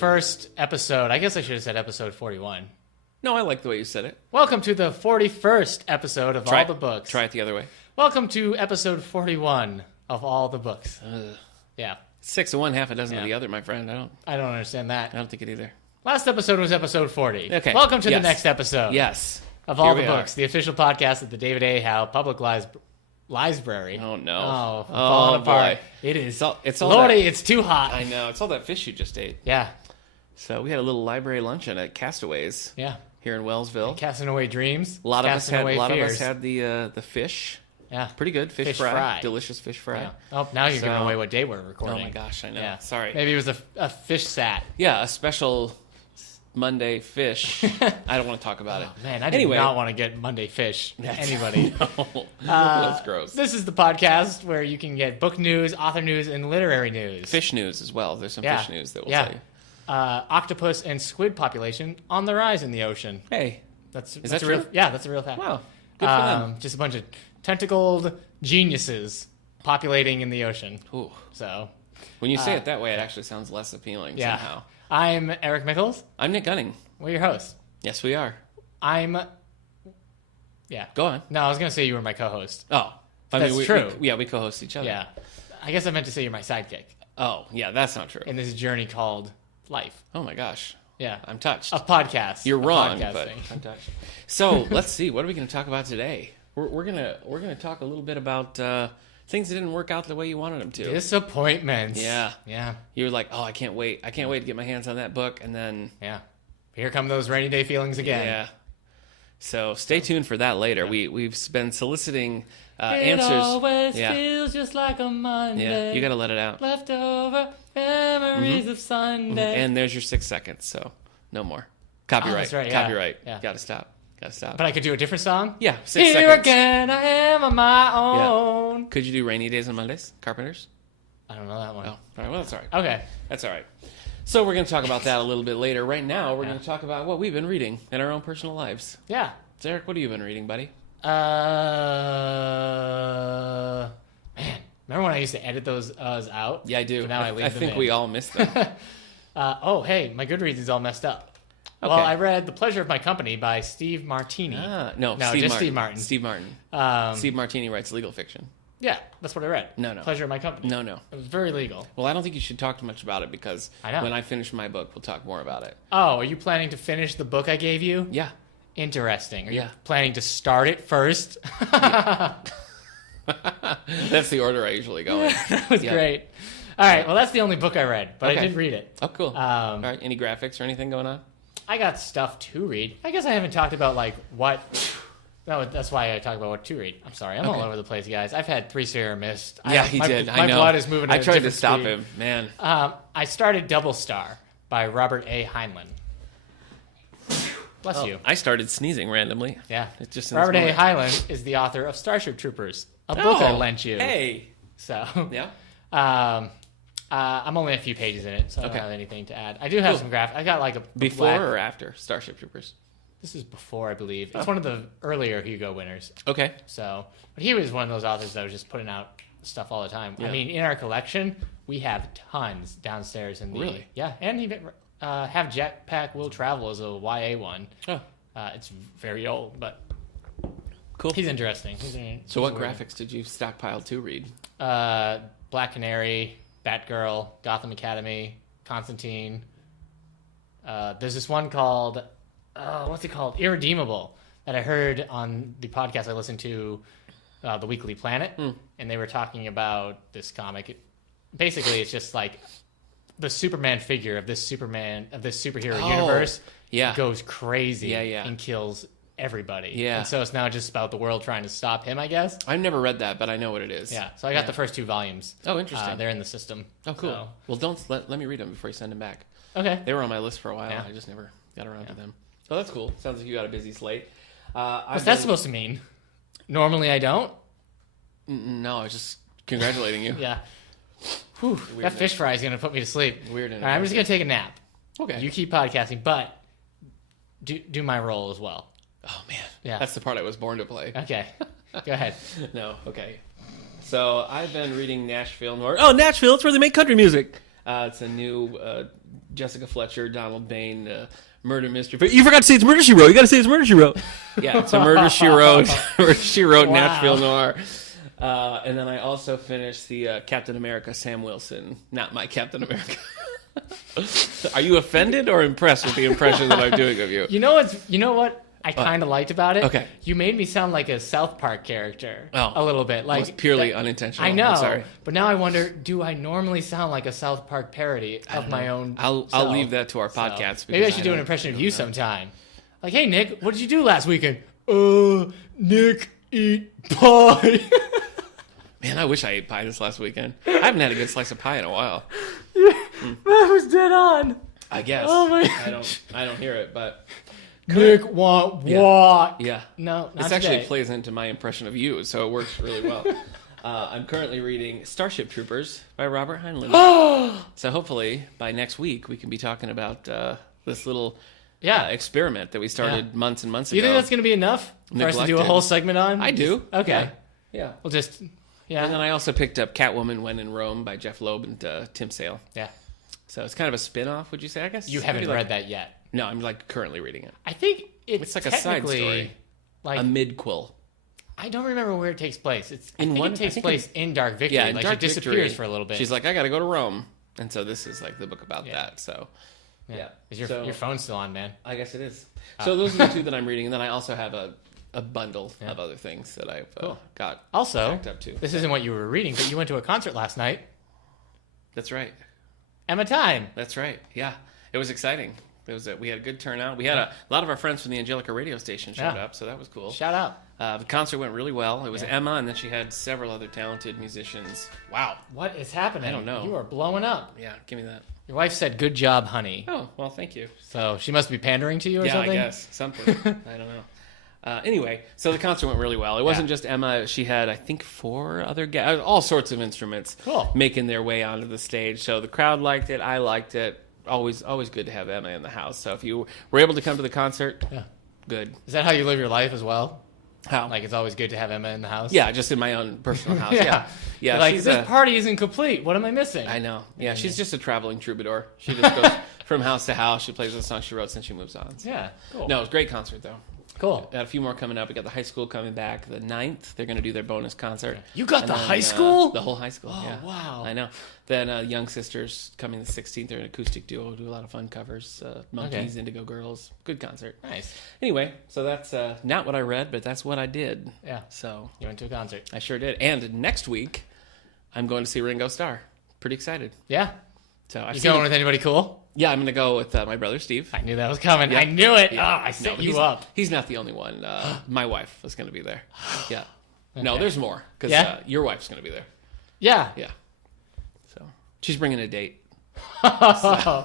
41st episode. I guess I should have said episode 41. No, I like the way you said it. Welcome to the 41st episode of All the Books. Try it the other way. Welcome to episode 41 of All the Books. Yeah. 6 of one, half a dozen of the other, my friend. I don't understand that. I don't think it either. Last episode was episode 40. Okay. Welcome to the next episode. Yes. Of All the Books, the official podcast of the David A. Howe Public Library. Oh, no. Oh, falling apart. Boy. It is. It's all Lordy, that, it's too hot. I know. It's all that fish you just ate. Yeah. So we had a little library luncheon at Castaways. Yeah. Here in Wellsville. Casting away dreams. A lot of us had fears. the fish. Yeah. Pretty good. Fish fry. Delicious fish fry. Yeah. Oh, now you're giving away what day we're recording. Oh, my gosh. I know. Yeah. Sorry. Maybe it was a fish sat. Yeah, a special Monday fish. I don't want to talk about it. Man, I do not want to get Monday fish. Anybody. No. That's gross. This is the podcast where you can get book news, author news, and literary news. Fish news as well. There's some fish news that we'll tell you. Octopus and squid population on the rise in the ocean. Hey. Is that true? That's a real fact. Wow. Good for them. Just a bunch of tentacled geniuses populating in the ocean. Ooh. So when you say it that way, it actually sounds less appealing somehow. I'm Eric Mickles. I'm Nick Gunning. We're your hosts. Yes, we are. Go on. No, I was going to say you were my co-host. Oh. That's true. We co-host each other. Yeah. I guess I meant to say you're my sidekick. Oh, yeah, that's not true. In this journey called life. Oh, my gosh. Yeah. I'm touched. A podcast. You're wrong, but I'm touched. So, let's see. What are we going to talk about today? We're gonna talk a little bit about things that didn't work out the way you wanted them to. Disappointments. Yeah. Yeah. You were like, oh, I can't wait to get my hands on that book, and then here come those rainy day feelings again. Yeah. So stay tuned for that later. Yeah. We've been soliciting answers. It always feels just like a Monday. Yeah, you got to let it out. Leftover memories of Sunday. And there's your 6 seconds. So no more copyright. Oh, that's right. Copyright. Yeah. Got to stop. But I could do a different song? Yeah, 6 Here seconds. again, I am on my own. Yeah. Could you do Rainy Days on Mondays, Carpenters? I don't know that one. Oh, all right. Well, that's all right. Okay. That's all right. So we're going to talk about that a little bit later. Right now, we're going to talk about what we've been reading in our own personal lives. Yeah. Derek, what have you been reading, buddy? Man, remember when I used to edit those out? Yeah, I do. But now I think we all missed them. Hey, my Goodreads is all messed up. Okay. Well, I read The Pleasure of My Company by Steve Martini. No, Steve Martin. Steve Martin. Steve Martini writes legal fiction. Yeah, that's what I read. No. Pleasure of My Company. No. It was very legal. Well, I don't think you should talk too much about it because I when I finish my book, we'll talk more about it. Oh, are you planning to finish the book I gave you? Yeah. Interesting. Are you planning to start it first? That's the order I usually go in. That was great. All right, well, that's the only book I read, but I did read it. Oh, cool. All right, any graphics or anything going on? I got stuff to read. I guess I haven't talked about, what... No, that's why I talk about what to read. I'm sorry. I'm all over the place, guys. I've had 3 Sierra Mist. Yeah, he did. I know. My blood is moving at a different speed. I tried to stop him, man. I started Double Star by Robert A. Heinlein. Bless you. I started sneezing randomly. Yeah. It's just Robert A. Heinlein is the author of Starship Troopers, a book I lent you. Hey. So. Yeah. I'm only a few pages in it, so I don't have anything to add. I do have some graphics. I got a before or after Starship Troopers. This is before, I believe. It's one of the earlier Hugo winners. Okay. So, but he was one of those authors that was just putting out stuff all the time. Yeah. I mean, in our collection, we have tons downstairs in the. Really? Yeah, and even have Jetpack Will Travel as a YA one. Oh. It's very old, but cool. He's interesting. So, what graphics did you stockpile to read? Black Canary, Batgirl, Gotham Academy, Constantine. There's this one called, what's it called? Irredeemable, that I heard on the podcast I listened to, The Weekly Planet, and they were talking about this comic. Basically, it's just like the Superman figure of this superhero universe goes crazy and kills everybody. Yeah. And so it's now just about the world trying to stop him, I guess. I've never read that, but I know what it is. Yeah. So I got the first 2 volumes. Oh, interesting. They're in the system. Oh, cool. So. Well, let me read them before you send them back. Okay. They were on my list for a while. Yeah. I just never got around to them. Oh, that's cool. Sounds like you got a busy slate. What's that supposed to mean? Normally I don't? No, I was just congratulating you. Yeah. Whew, that fish fry is going to put me to sleep. Weird. All right, I'm just going to take a nap. Okay. You keep podcasting, but do my role as well. Oh, man. Yeah. That's the part I was born to play. Okay. Go ahead. No, okay. So I've been reading Nashville North. Oh, Nashville, it's where they make country music. It's a new Jessica Fletcher, Donald Bain, murder mystery. But you forgot to say it's Murder, She Wrote. You got to say it's Murder, She Wrote. Yeah, it's a Murder, She Wrote. Murder, She Wrote, Wow. Nashville Noir. And then I also finished the Captain America, Sam Wilson. Not my Captain America. Are you offended or impressed with the impression that I'm doing of you? You know what I kind of liked about it? Okay. You made me sound like a South Park character. Oh. A little bit. Like It was purely that- unintentional. I know. I'm sorry. But now I wonder, do I normally sound like a South Park parody of my own I'll self? leave that to our So, podcast. maybe I because should do an don't- impression of you sometime. Like, hey, Nick, what did you do last weekend? Nick, eat pie. Man, I wish I ate pie this last weekend. I haven't had a good slice of pie in a while. That was dead on. I guess. Oh my I don't hear it, but Nick want walk. yeah. No, not This actually today. plays into my impression of you, so it works really well. I'm currently reading Starship Troopers by Robert Heinlein. So hopefully by next week we can be talking about this little experiment that we started months and months ago. You think that's going to be enough for us to do a Neglected. whole segment on? I do. Okay. Yeah. We'll just, And then I also picked up Catwoman When in Rome by Jeff Loeb and Tim Sale. Yeah. So it's kind of a spin-off, would you say? I guess You haven't Maybe read that yet. No, I'm like currently reading it. I think It's like a side technically, story. Like A mid-quill. I don't remember where it takes place. I think one- it takes I think place in Dark Victory. Yeah, in like Dark she disappears Victory, for a little bit. She's like, I got to go to Rome, and so this is like the book about Yeah. that. So yeah. Is your So- your phone still on, man? I guess it is. So those are the two that I'm reading, and then I also have a bundle of other things that I've got Also, backed up to. this isn't what you were reading, but you went to a concert last night. That's right. Emma Time. That's right. Yeah, it was exciting. We had a good turnout. We had a lot of our friends from the Angelica radio station showed Yeah. up, so that was cool. Shout out. The concert went really well. It was Emma, and then she had several other talented musicians. Wow. What is happening? I don't know. You are blowing up. Yeah, give me that. Your wife said, "Good job, honey." Oh, well, thank you. So she must be pandering to you or Yeah, something. I guess. Something. I don't know. Anyway, so the concert went really well. It wasn't just Emma. She had, I think, 4 other guys, all sorts of instruments Cool. making their way onto the stage. So the crowd liked it. I liked it. Always good to have Emma in the house. So if you were able to come to the concert, good. Is that how you live your life as well? How? Like it's always good to have Emma in the house. Yeah, just in my own personal house. Yeah. You're like she's this party isn't complete. What am I missing? I know. Yeah, she's just a traveling troubadour. She just goes from house to house. She plays the song she wrote, and she moves on. So. Yeah. Cool. No, it was a great concert, though. Cool. Got a few more coming up. We got the high school coming back the 9th. They're going to do their bonus concert. You got And the then, high school? The whole high school. Oh, yeah. wow. I know. Then Young Sisters coming the 16th. They're an acoustic duo. Do a lot of fun covers. Monkeys, Indigo Girls. Good concert. Nice. Anyway, so that's not what I read, but that's what I did. Yeah. So You went to a concert. I sure did. And next week, I'm going to see Ringo Starr. Pretty excited. Yeah. So I've You seen going him- with anybody cool? Yeah, I'm going to go with my brother Steve. I knew that was coming. Yeah. I knew it. Yeah. Ah, I set No, you he's- up. He's not the only one. My wife is going to be there. Yeah. No, Okay. there's more because Yeah? your wife's going to be there. Yeah. Yeah. So she's bringing a date. Oh.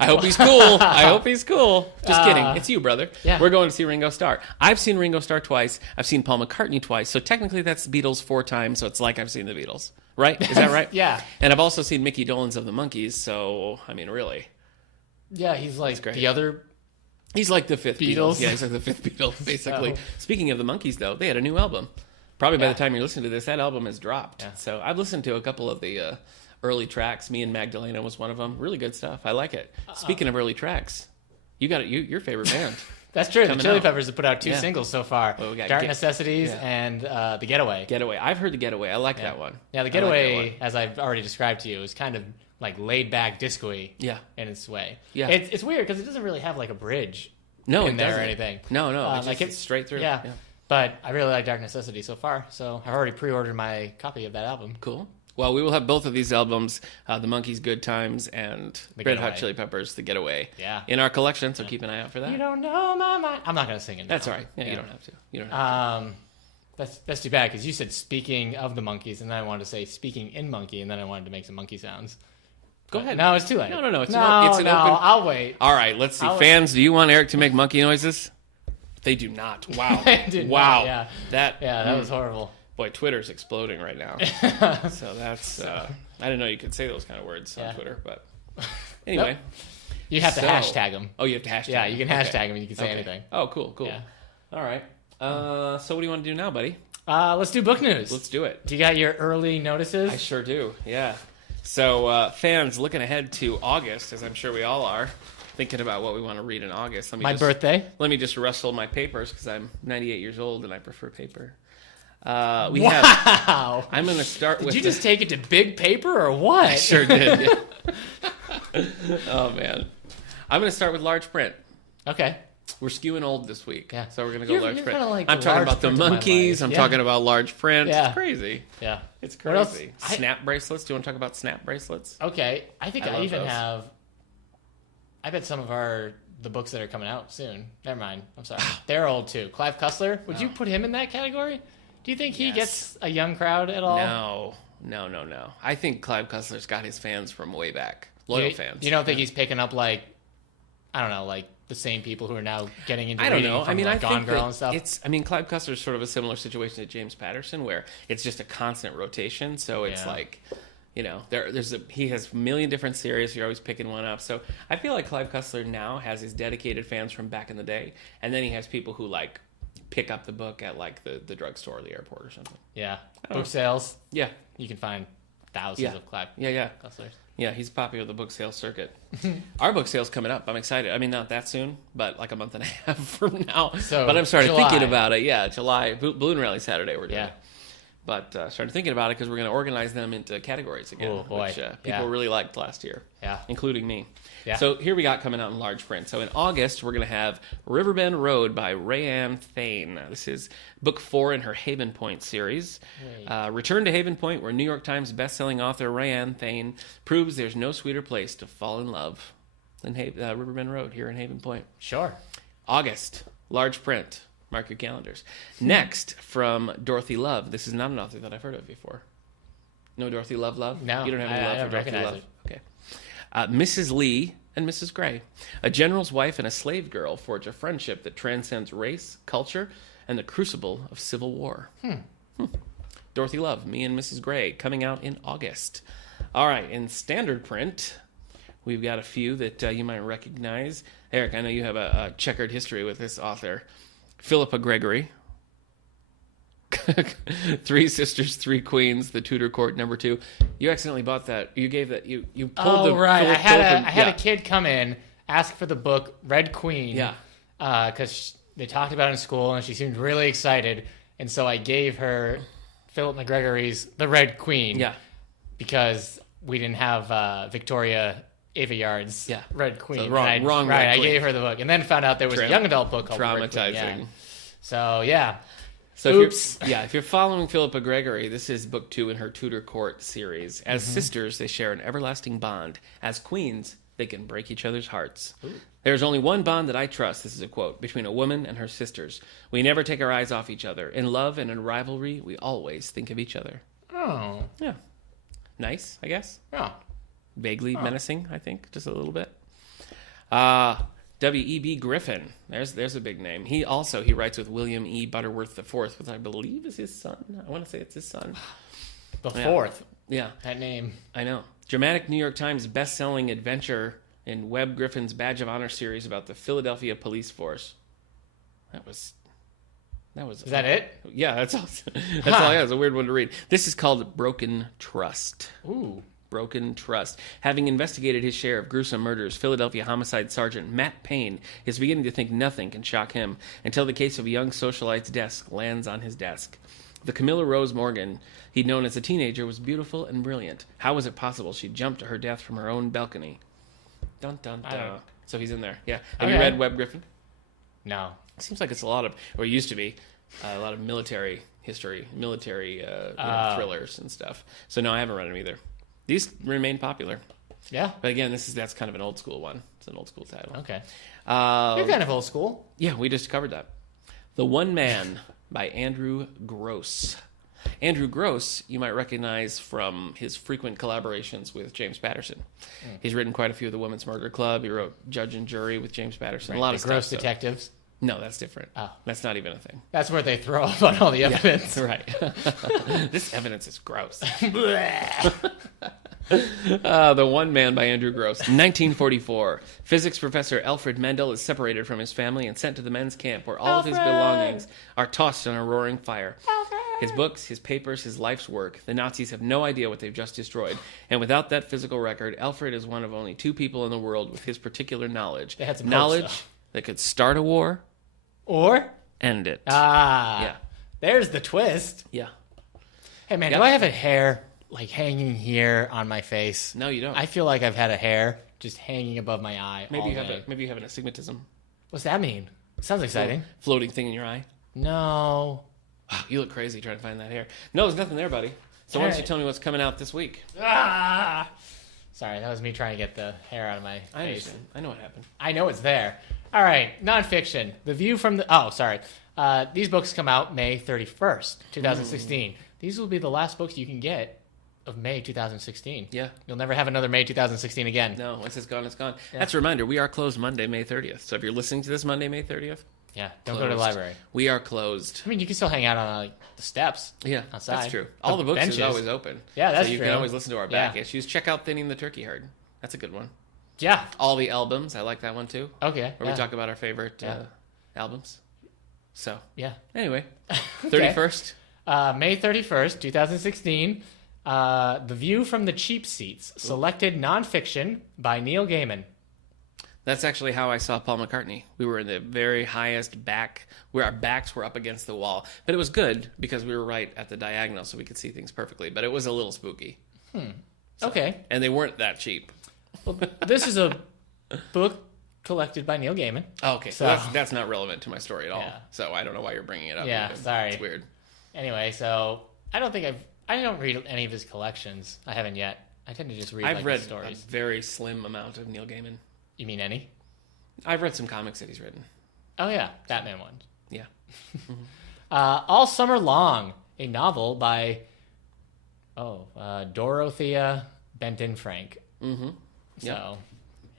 I hope he's cool. I hope he's cool. Just kidding. It's you, brother. Yeah. We're going to see Ringo Starr. I've seen Ringo Starr twice. I've seen Paul McCartney twice. So technically that's the Beatles 4 times. So it's like I've seen the Beatles. Right? Is that right? Yeah. And I've also seen Mickey Dolenz of the Monkees. So, I mean, really. Yeah, he's like great. the other. He's like the 5th Beatles. Yeah, he's like the 5th Beatles, basically. So- Speaking of the Monkees, though, they had a new album. Probably by Yeah. the time you're listening to this, that album has dropped. Yeah. So I've listened to a couple of the early tracks. Me and Magdalena was one of them. Really good stuff. I like it. Speaking of early tracks, you got it. Your favorite band. That's true. The Coming Chili out. Peppers have put out 2 Yeah. singles so far. Well, we got Dark Get- Necessities yeah. and The Getaway. Getaway. I've heard the Getaway. I like that one. Yeah, The I like that Getaway, one. as I've already described to you, is kind of like laid back disco-y Yeah. in its way. Yeah. It's weird because it doesn't really have like a bridge No, in it there doesn't. or anything. No. Like Like it- it's straight through. Yeah. But I really like Dark Necessity so far, so I've already pre-ordered my copy of that album. Cool. Well, we will have both of these albums, The Monkees' Good Times and Red Hot Getaway. Chili Peppers' The Getaway, Yeah. in our collection, so keep an eye out for that. You don't know my mind. I'm not going to sing it now. That's all right. Yeah, you don't have to. You don't have That's too bad because you said speaking of the monkeys, and then I wanted to say speaking in monkey, and then I wanted to make some monkey sounds. Go But ahead. No, it's too late. No. It's no, an, it's an no, open. I'll wait. All right, let's see. I'll- Fans, do you want Eric to make monkey noises? They do not. Wow. They do not, wow. yeah. That. Yeah, that was horrible. Boy, Twitter's exploding right now. So that's. I didn't know you could say those kind of words Yeah. on Twitter, but anyway. You have to So- hashtag them. Oh, you have to hashtag. Yeah, you can them. hashtag them and you can say Okay. anything. Oh, cool. Yeah. All right. So what do you want to do now, buddy? Let's do book news. Let's do it. Do you got your early notices? I sure do. Yeah. So, fans, looking ahead to August, as I'm sure we all are, thinking about what we want to read in August. My birthday. Let me just rustle my papers because I'm 98 years old and I prefer paper. Wow. I'm going to start with... Did you just take it to big paper or what? I sure did. Yeah. Oh, man. I'm going to start with large print. Okay. We're skewing old this week, Yeah. so we're going to go large You're print. like I'm talking about the monkeys. I'm talking about large print. Yeah. It's crazy. Yeah. It's What else? crazy. Snap bracelets. Do you want to talk about snap bracelets? Okay. I think I I love even those. have... I bet some of the books that are coming out soon. Never mind. I'm sorry. They're old too. Clive Cussler. Would you put him in that category? Do you think he Yes. gets a young crowd at all? No. I think Clive Cussler's got his fans from way back. Loyal fans. You don't think he's picking up like the same people who are now getting into I don't reading know. from, I mean, like, I Gone think Girl that and stuff? Clive Cussler's sort of a similar situation to James Patterson, where it's just a constant rotation. So it's Yeah. like, he has a million different series. You're always picking one up. So I feel like Clive Cussler now has his dedicated fans from back in the day, and then he has people who like pick up the book at like the drugstore or the airport or something. Yeah. don't Book know. sales. Yeah, You can find thousands of Clive yeah. Cusslers. Yeah, he's popular with the book sales circuit. Our book sale's coming up. I'm excited. I mean, not that soon, but like a month and a half from now. So, but I'm started July. thinking about it. Yeah, July. Balloon Rally Saturday we're doing. Yeah. But started thinking about it because we're going to organize them into categories again, Oh, boy. which people Yeah. really liked last year, Yeah. including me. Yeah. So here we got coming out in large print. So in August, we're going to have Riverbend Road by Rayanne Thane. This is book 4 in her Haven Point series. Return to Haven Point, where New York Times bestselling author Rayanne Thane proves there's no sweeter place to fall in love than Riverbend Road here in Haven Point. Sure. August, large print. Mark your calendars. Next, from Dorothy Love. This is not an author that I've heard of before. No Dorothy Love? No, You don't have any I love don't for Dorothy recognize Love? it. Okay. Mrs. Lee and Mrs. Gray. A general's wife and a slave girl forge a friendship that transcends race, culture, and the crucible of civil war. Dorothy Love, Me and Mrs. Gray, coming out in August. All right, in standard print, we've got a few that you might recognize. Eric, I know you have a checkered history with this author. Philippa Gregory. 3 Sisters, 3 Queens, The Tudor Court, #2. You accidentally bought that. You gave that. You pulled the. Right. I had yeah. a kid come in, ask for the book Red Queen. Yeah. Because they talked about it in school and she seemed really excited, and so I gave her Philip McGregory's The Red Queen. Yeah. Because we didn't have Victoria Aveyard's Yeah. Red Queen. So wrong Right. Red I Queen. gave her the book, and then found out there was a young adult book called Red Queen. Traumatizing. Yeah. So yeah. So Oops. if you're following Philippa Gregory, this is book 2 in her Tudor Court series. As sisters, they share an everlasting bond. As queens, they can break each other's hearts. There's only one bond that I trust, this is a quote, between a woman and her sisters. We never take our eyes off each other. In love and in rivalry, we always think of each other. Oh. Yeah. Nice, I guess. Oh. Vaguely menacing, I think, just a little bit. W.E.B. Griffin. There's a big name. He writes with William E. Butterworth IV, which I believe is his son. I want to say it's his son. The fourth. Yeah, That name. I know. Dramatic New York Times best-selling adventure in Webb Griffin's Badge of Honor series about the Philadelphia police force. That was. Is that it? Yeah, that's all. That's all. Yeah, it's a weird one to read. This is called Broken Trust. Ooh. Broken Trust. Having investigated his share of gruesome murders, Philadelphia homicide sergeant Matt Payne is beginning to think nothing can shock him until the case of a young socialite's desk lands on his desk. The Camilla Rose Morgan he'd known as a teenager was beautiful and brilliant. How was it possible she jumped to her death from her own balcony? Dun, dun, dun. So he's in there. Yeah. Have you Okay. read Webb Griffin? No. It seems like it's a lot of, or it used to be, a lot of military history, military thrillers and stuff. So no, I haven't read them either. These remain popular. Yeah. But again, that's kind of an old school one. It's an old school title. Okay. You're kind of old school. Yeah, we just covered that. The One Man by Andrew Gross. Andrew Gross, you might recognize from his frequent collaborations with James Patterson. He's written quite a few of the Women's Murder Club. He wrote Judge and Jury with James Patterson. A lot of The Gross stuff. Detectives. No, that's different. Oh. That's not even a thing. That's where they throw up on all the evidence. Right. This evidence is gross. Blech. The One Man by Andrew Gross. 1944. Physics professor Alfred Mendel is separated from his family and sent to the men's camp where all of his belongings are tossed in a roaring fire. His books, his papers, his life's work. The Nazis have no idea what they've just destroyed. And without that physical record, Alfred is one of only 2 people in the world with his particular knowledge. They had some knowledge hopes, that could start a war or end it. yeah. There's the twist. Yeah. Hey man, Yep. do I have a hair like hanging here on my face? No, you don't. I feel like I've had a hair just hanging above my eye. Maybe all you have day. maybe you have an astigmatism. What's that mean? Sounds exciting. Floating thing in your eye. No. Wow, you look crazy trying to find that hair. No, there's nothing there, buddy. So why don't you Alright. tell me what's coming out this week? Ah! Sorry, that was me trying to get the hair out of my I face. understand. I know what happened. I know it's there. All right, nonfiction. The View from the... Oh, sorry. These books come out May 31st, 2016. These will be the last books you can get of May 2016. Yeah. You'll never have another May 2016 again. No, once it's gone, it's gone. Yeah. That's a reminder. We are closed Monday, May 30th. So if you're listening to this Monday, May 30th, Yeah, don't go to the closed. library. We are closed. I mean, you can still hang out on like, the steps. Yeah, Outside. that's true. All the books benches. is always open. Yeah, that's so you true. can always listen to our back Yeah. issues. Check out Thinning the Turkey Herd. That's a good one. Yeah. All the albums. I like that one too. Okay. Where yeah. we talk about our favorite Yeah. albums. So Yeah. anyway, Okay. 31st. May 31st, 2016. The View from the Cheap Seats. Selected nonfiction by Neil Gaiman. That's actually how I saw Paul McCartney. We were in the very highest back, where our backs were up against the wall. But it was good because we were right at the diagonal, so we could see things perfectly. But it was a little spooky. Okay. And they weren't that cheap. Well, this is a book collected by Neil Gaiman. Oh, okay, so So- that's not relevant to my story at all. Yeah. So I don't know why you're bringing it up. Yeah, even. sorry. It's weird. Anyway, so I don't read any of his collections. I haven't yet. I tend to just read I've like, read his a stories. very slim amount of Neil Gaiman. You mean any? I've read some comics that he's written. Oh yeah, Batman ones. Yeah. All Summer Long, a novel by Dorothea Benton Frank. Mm-hmm. So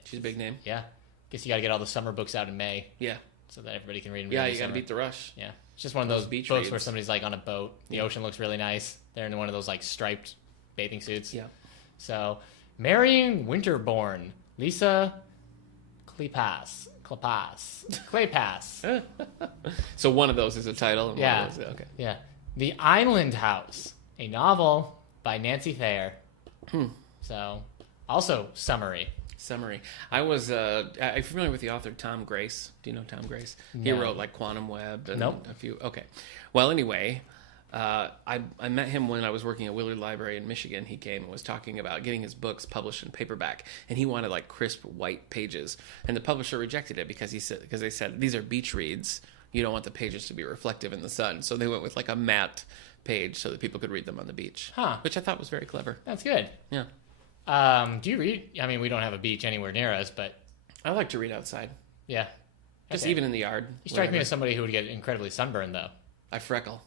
She's a big name. yeah, guess you got to get all the summer books out in May Yeah. so that everybody can read them. Yeah, during you the got to summer. beat the rush. Yeah, it's just one of those those beach boats where reads. somebody's like on a boat. The ocean looks really nice. They're in one of those like striped bathing suits. Yeah. So, Marrying Winterborn, Lisa Kleypas. So one of those is a title. And Yeah. One of those, okay. Yeah. The Island House, a novel by Nancy Thayer. So, also summary. Summary. I'm familiar with the author Tom Grace. Do you know Tom Grace? He No. wrote like Quantum Web and Nope. a few. Okay. Well, anyway, I met him when I was working at Willard Library in Michigan. He came and was talking about getting his books published in paperback, and he wanted like crisp white pages, and the publisher rejected it because they said these are beach reads. You don't want the pages to be reflective in the sun, so they went with like a matte page so that people could read them on the beach. Huh. Which I thought was very clever. That's good. Yeah. Do you read? I mean, we don't have a beach anywhere near us, but I like to read outside, yeah. just Okay. even in the yard. You strike me whatever. as somebody who would get incredibly sunburned, though. I freckle.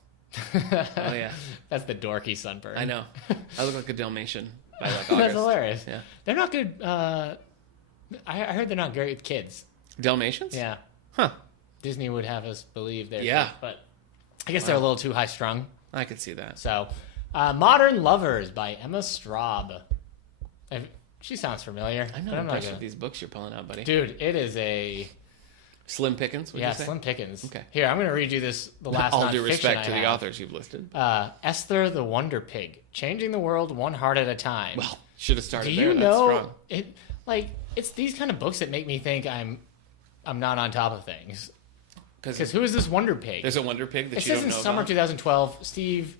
Oh yeah. That's the dorky sunburn. I know. I look like a Dalmatian by like August. That's hilarious. Yeah. They're not good. I heard they're not great with kids. Dalmatians? Yeah. Huh. Disney would have us believe they're Yeah. good, but I guess they're a little too high strung. I could see that. So, Modern Lovers by Emma Straub. She sounds familiar. I'm but not I'm impressed gonna- with these books you're pulling out, buddy. Dude, it is a Slim Pickens, would you say? slim pickings. Okay. Here, I'm going to read you this. The last All due nonfiction respect I to the have. authors you've listed. Esther the Wonder Pig, changing the world one heart at a time. Well, should have started Do there. you That's know strong. it? Like it's these kind of books that make me think I'm not on top of things. Because who is this Wonder Pig? There's a Wonder Pig that It you says don't in know summer about. 2012, Steve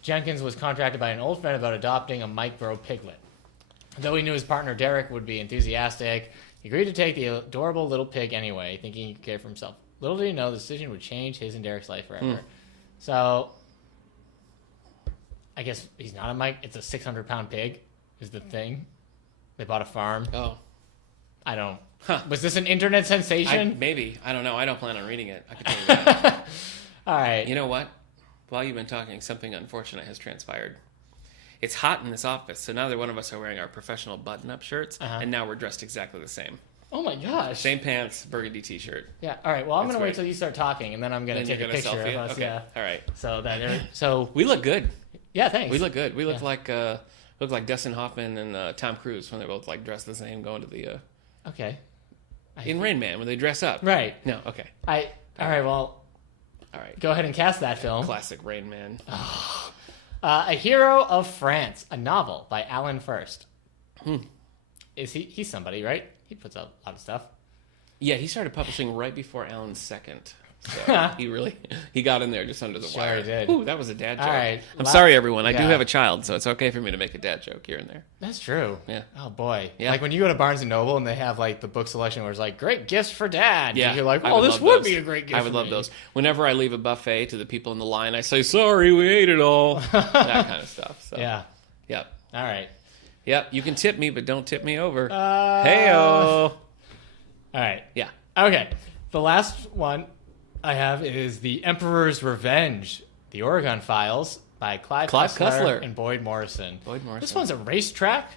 Jenkins was contracted by an old friend about adopting a micro piglet. Though he knew his partner Derek would be enthusiastic, he agreed to take the adorable little pig anyway, thinking he could care for himself. Little did he know the decision would change his and Derek's life forever. So, I guess he's not a mic. It's a 600-pound pig, is the thing. They bought a farm. Oh. I don't. Huh. Was this an internet sensation? Maybe. I don't know. I don't plan on reading it. I can tell you that. All right. You know what? While you've been talking, something unfortunate has transpired. It's hot in this office, so now that one of us are wearing our professional button-up shirts, and now we're dressed exactly the same. Oh my gosh. Same pants, burgundy t-shirt. Yeah. All right. Well, I'm That's going to wait great. till you start talking, and then I'm going to Then take you're a gonna picture selfie of it? us. Okay. Yeah. All right. So We look good. yeah. Thanks. We look good. We look Yeah. like Dustin Hoffman and Tom Cruise when they're both like dressed the same, going to the Okay. in Rain Man when they dress up. Right. No. Okay. All right. Well, All right. Go ahead and cast that film. Classic Rain Man. A Hero of France, a novel by Alan First. He's somebody, right? He puts out a lot of stuff. Yeah, he started publishing right before Alan's second. So he got in there just under the wire. He did. Ooh, that was a dad joke. All right. I'm sorry, everyone. I Yeah. do have a child, so it's okay for me to make a dad joke here and there. That's true. Yeah. Oh boy. Yeah. Like when you go to Barnes and Noble and they have like the book selection where it's like great gifts for dad. Yeah, And you're like, I oh, would this love would those. be a great gift. I would for love me. those. Whenever I leave a buffet to the people in the line, I say, "Sorry, we ate it all." That kind of stuff. So, Yeah. Yep. All right. Yep. You can tip me, but don't tip me over. Heyo. All right. Yeah. Okay. The last one I have is The Emperor's Revenge, The Oregon Files by Clive Cussler and Boyd Morrison. This one's a racetrack.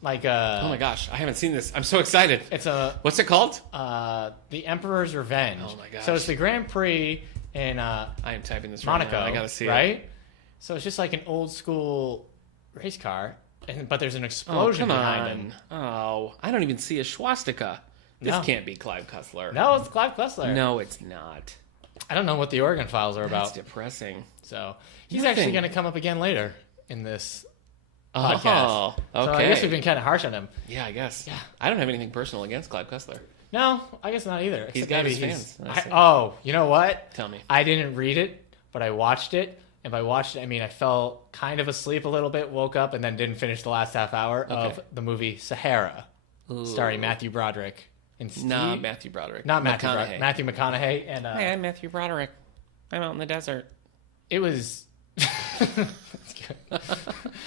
Like Oh my gosh, I haven't seen this. I'm so excited. It's a What's it called? The Emperor's Revenge. Oh my gosh. So it's the Grand Prix in I am typing this right Monaco. now. I gotta see it. Right? So it's just like an old school race car, but there's an explosion come behind on. him. Oh, I don't even see a swastika. This No. can't be Clive Cussler. No, it's Clive Cussler. No, it's not. I don't know what the Oregon Files are That's about. depressing. So he's Nothing. actually going to come up again later in this Oh, podcast. okay. So I guess we've been kind of harsh on him. Yeah, I guess. Yeah. I don't have anything personal against Clive Cussler. No, I guess not either. He's Except got maybe his fans. That's it. Oh, you know what? Tell me. I didn't read it, but I watched it. And by watched it, I mean I fell kind of asleep a little bit, woke up, and then didn't finish the last half hour of the movie Sahara, starring Matthew Broderick and Steve. Not Matthew Broderick. Not Matthew McConaughey. Broderick. Matthew McConaughey. And Hi, I'm Matthew Broderick. I'm out in the desert. it was. That's good.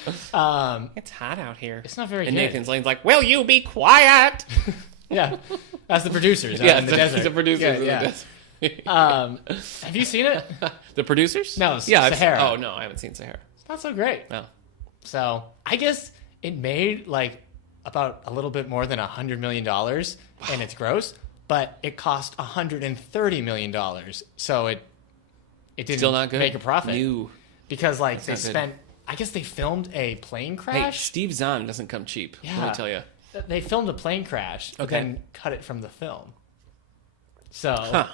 It's hot out here. It's not very And good. Nathan Lane's like, "Will you be quiet?" Yeah, that's the producers. Yeah, in the desert. the producers in Yeah, the yeah. desert. Have you seen it? The producers? No, yeah, Sahara. Oh no, I haven't seen Sahara. It's not so great. No. So I guess it made like about a little bit more than $100 million in its gross, but it cost $130 million. So it didn't Still not good. make a profit New. because like they not good. spent. I guess they filmed a plane Hey, crash. Steve Zahn doesn't come cheap. Let Yeah. me tell you. They filmed a plane crash, but Okay. then cut it from the film. So Huh.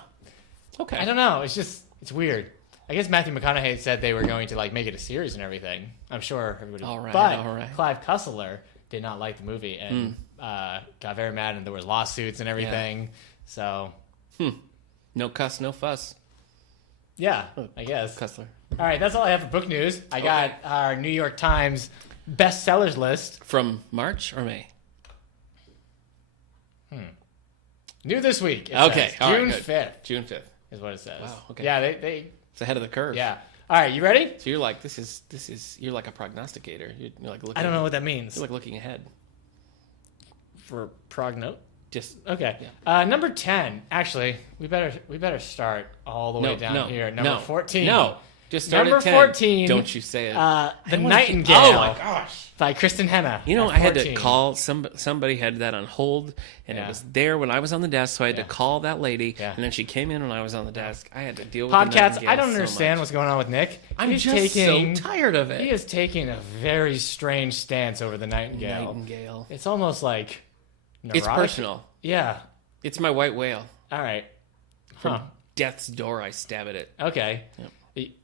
Okay. I don't know. It's weird. I guess Matthew McConaughey said they were going to like make it a series and everything. I'm sure everybody. All right, but all right. Clive Cussler did not like the movie and got very mad, and there were lawsuits and everything. So No cuss, no fuss. yeah, I guess. Cussler. All right, that's all I have for book news. I got our New York Times bestsellers list. From March or May? New this week. It Okay, says all right, June good. 5th June 5th. is what it says. Wow, okay. Yeah, they It's ahead of the curve. yeah. All right, you ready? So you're like, this is you're like a prognosticator. You're like looking. I don't know what that means. You're like looking ahead. For prognote. Just Okay. Yeah. Number 10. Actually, we better start all the way down here. Number 14. No. Just start Number at 10. 14. Don't you say it. The I wanna Nightingale. Oh my gosh. By Kristen Henna. You know, at I had to 14. call somebody had that on hold, and Yeah. it was there when I was on the desk, so I had Yeah. to call that lady, Yeah. and then she came in when I was on the desk. I had to deal with Podcasts. the I don't Nightingale understand so what's going on with Nick. much. I'm He's just taking, so tired of He it. is taking a very strange stance over the Nightingale. Nightingale. It's almost like neurotic. It's personal. Yeah. It's my white whale. All right. From Huh. death's door, I stab at it. Okay.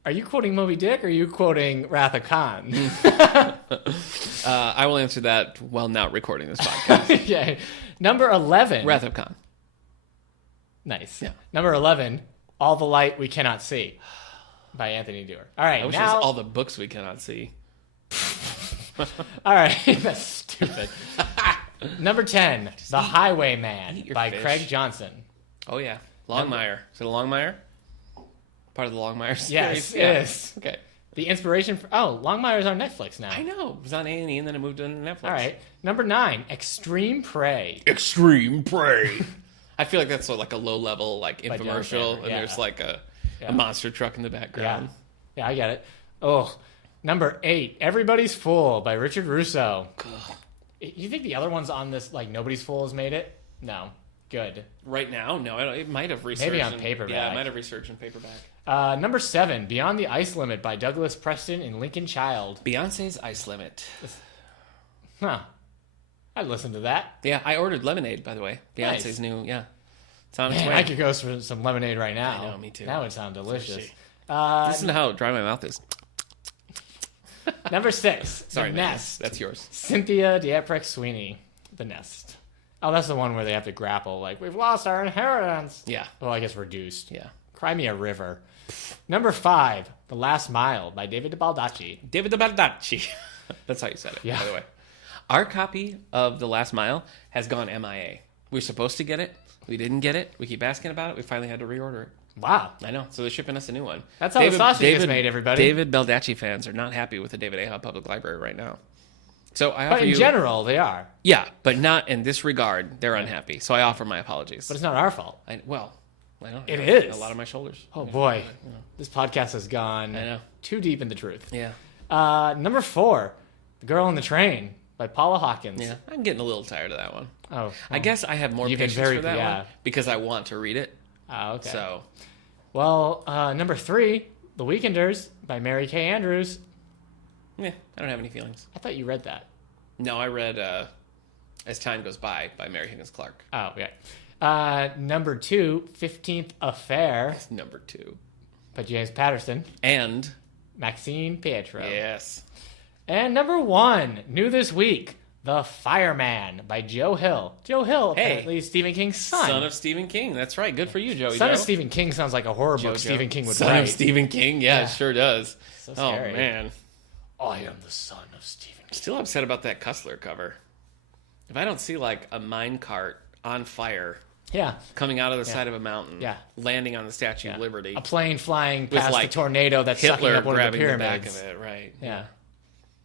Are you quoting Moby Dick or are you quoting Wrath of Khan? I will answer that while not recording this podcast. Yeah. Number 11. Wrath of Khan. Nice. Yeah. Number 11, All the Light We Cannot See by Anthony Dewar. All right, I wish now... it was all the books we cannot see. All right, that's stupid. Number 10, The Highwayman eat your by fish. Craig Johnson. Oh yeah, Longmire. Is it a Longmire? Part of the Longmire series. Yes, it Yeah. is. Okay. The inspiration for... Oh, Longmire's on Netflix now. I know. It was on A&E and then it moved to Netflix. All right. Number 9, Extreme Prey. Extreme Prey. I feel like that's like a low level like By John infomercial, Sandler, and yeah. there's like a Yeah. monster truck in the Yeah. background. Yeah, I get it. Oh, number 8, Everybody's Full by Richard Russo. You think the other ones on this, like, Nobody's Fool has made it? No. Good. Right now, no, I don't, it might have researched. Maybe on paperback. Yeah, it might have researched in paperback. Number 7, Beyond the Ice Limit by Douglas Preston and Lincoln Child. Beyonce's Ice Limit. Huh. I'd listen to that. Yeah, I ordered Lemonade, by the way. Nice. Beyonce's new, yeah. It's on its Man, way. I could go for some lemonade right now. I know, me too. That would sound delicious. Sushi. Listen to how dry my mouth is. Number 6. Sorry, The man. Nest. That's yours. Cynthia D'Aprex Sweeney. The Nest. Oh, that's the one where they have to grapple. Like, we've lost our inheritance. Yeah. Well, I guess reduced. Yeah. Cry Me a River. Number 5. The Last Mile by David DeBaldacci. David the Baldacci. That's how you said it, Yeah. by the way. Our copy of The Last Mile has gone MIA. We were supposed to get it. We didn't get it. We keep asking about it. We finally had to reorder it. Wow. I know. So they're shipping us a new one. That's how the sausage gets made, everybody. David Baldacci fans are not happy with the David Ahab Public Library right now. So I offer But in general, they are. Yeah, but not in this regard. They're unhappy. So I offer my apologies. But it's not our fault. I don't It have is. a lot on my shoulders. Oh, boy. This podcast has gone I know. too deep in the truth. Yeah. Number 4. The Girl on the Train by Paula Hawkins. Yeah. I'm getting a little tired of that one. Oh. I guess I have more You've been patience very- for that yeah. one because I want to read it. Oh, okay. So Well, number 3. The Weekenders by Mary Kay Andrews. yeah, I don't have any feelings. I thought you read that. No, I read As Time Goes By Mary Higgins Clark. Oh, yeah. Number 2. 15th Affair That's number 2. by James Patterson. And Maxine Pietro. yes. And number 1. New this week. The Fireman by Joe Hill. Joe Hill, Hey. apparently Stephen King's son. Son of Stephen King. That's right. Good for you, Joey. Son Joe. of Stephen King sounds like a horror Joe, book Stephen King would Son write. of Stephen King. Yeah, Yeah. it sure does. So Oh scary. man. I am the son of Stephen King. Still upset about that Cussler cover. If I don't see like a mine cart on fire Yeah. coming out of the side of a mountain, Yeah. landing on the Statue of Liberty, A plane flying past like, the tornado that's sucking Hitler up one of the grabbing the pyramids. back of it, right? Yeah.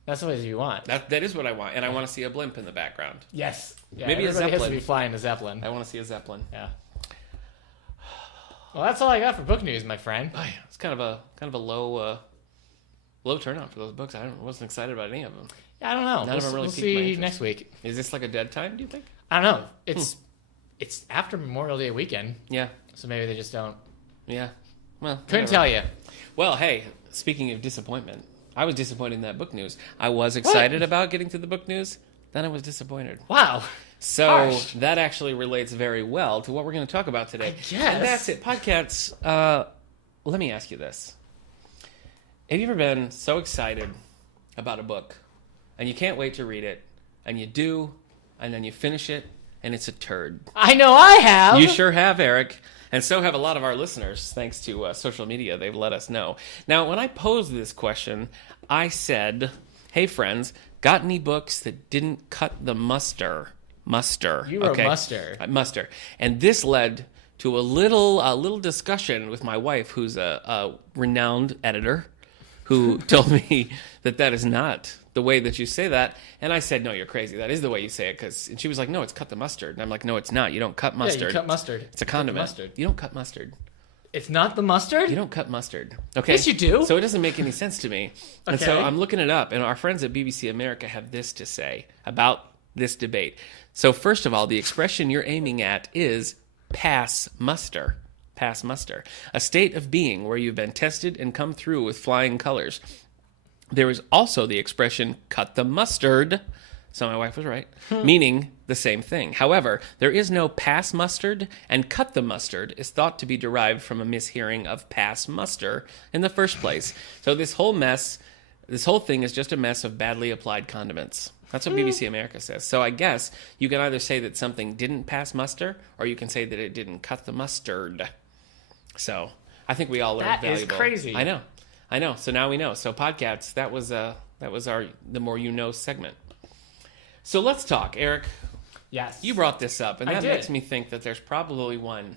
That's what you want. That is what I want, and I want to see a blimp in the background. Yes. Yeah, Maybe a everybody has to Zeppelin. be flying a Zeppelin. I want to see a Zeppelin. Yeah. Well, that's all I got for book news, my friend. Oh, yeah. It's kind of a low turnout for those books. I wasn't excited about any of them. Yeah, I don't know. None of them really we'll piqued my see interest. next week. Is this like a dead time? Do you think? I don't know. It's after Memorial Day weekend, Yeah, so maybe they just don't. yeah. Well, Couldn't whatever. tell you. Well, hey, speaking of disappointment, I was disappointed in that book news. I was excited about getting to the book news, then I was disappointed. Wow. So Harsh. that actually relates very well to what we're going to talk about today. I guess. And that's it. Podcasts, let me ask you this. Have you ever been so excited about a book and you can't wait to read it, and you do, and then you finish it, and it's a turd? I know I have. You sure have, Eric. And so have a lot of our listeners, thanks to social media. They've let us know. Now, when I posed this question, I said, hey, friends, got any books that didn't cut the muster? You wrote muster. Muster. And this led to a little discussion with my wife, who's a renowned editor, who told me that is not the way that you say that. And I said, no, you're crazy. That is the way you say it. And she was like, no, it's cut the mustard. And I'm like, no, it's not. You don't cut mustard. Yeah, you cut mustard. It's a condiment. Mustard. You don't cut mustard. It's not the mustard? You don't cut mustard. Okay. Yes, you do. So it doesn't make any sense to me. And so Okay. I'm looking it up, and our friends at BBC America have this to say about this debate. So first of all, the expression you're aiming at is pass muster. Pass muster. A state of being where you've been tested and come through with flying colors. There is also the expression cut the mustard. So my wife was right, meaning the same thing. However, there is no pass mustard, and cut the mustard is thought to be derived from a mishearing of pass muster in the first place. So this whole thing is just a mess of badly applied condiments. That's what BBC America says. So I guess you can either say that something didn't pass muster, or you can say that it didn't cut the mustard. So I think we all learned That is valuable. crazy. I know. So now we know. So podcasts, that was our the more you know segment. So let's talk, Eric. Yes. You brought this up, and I that did. makes me think that there's probably one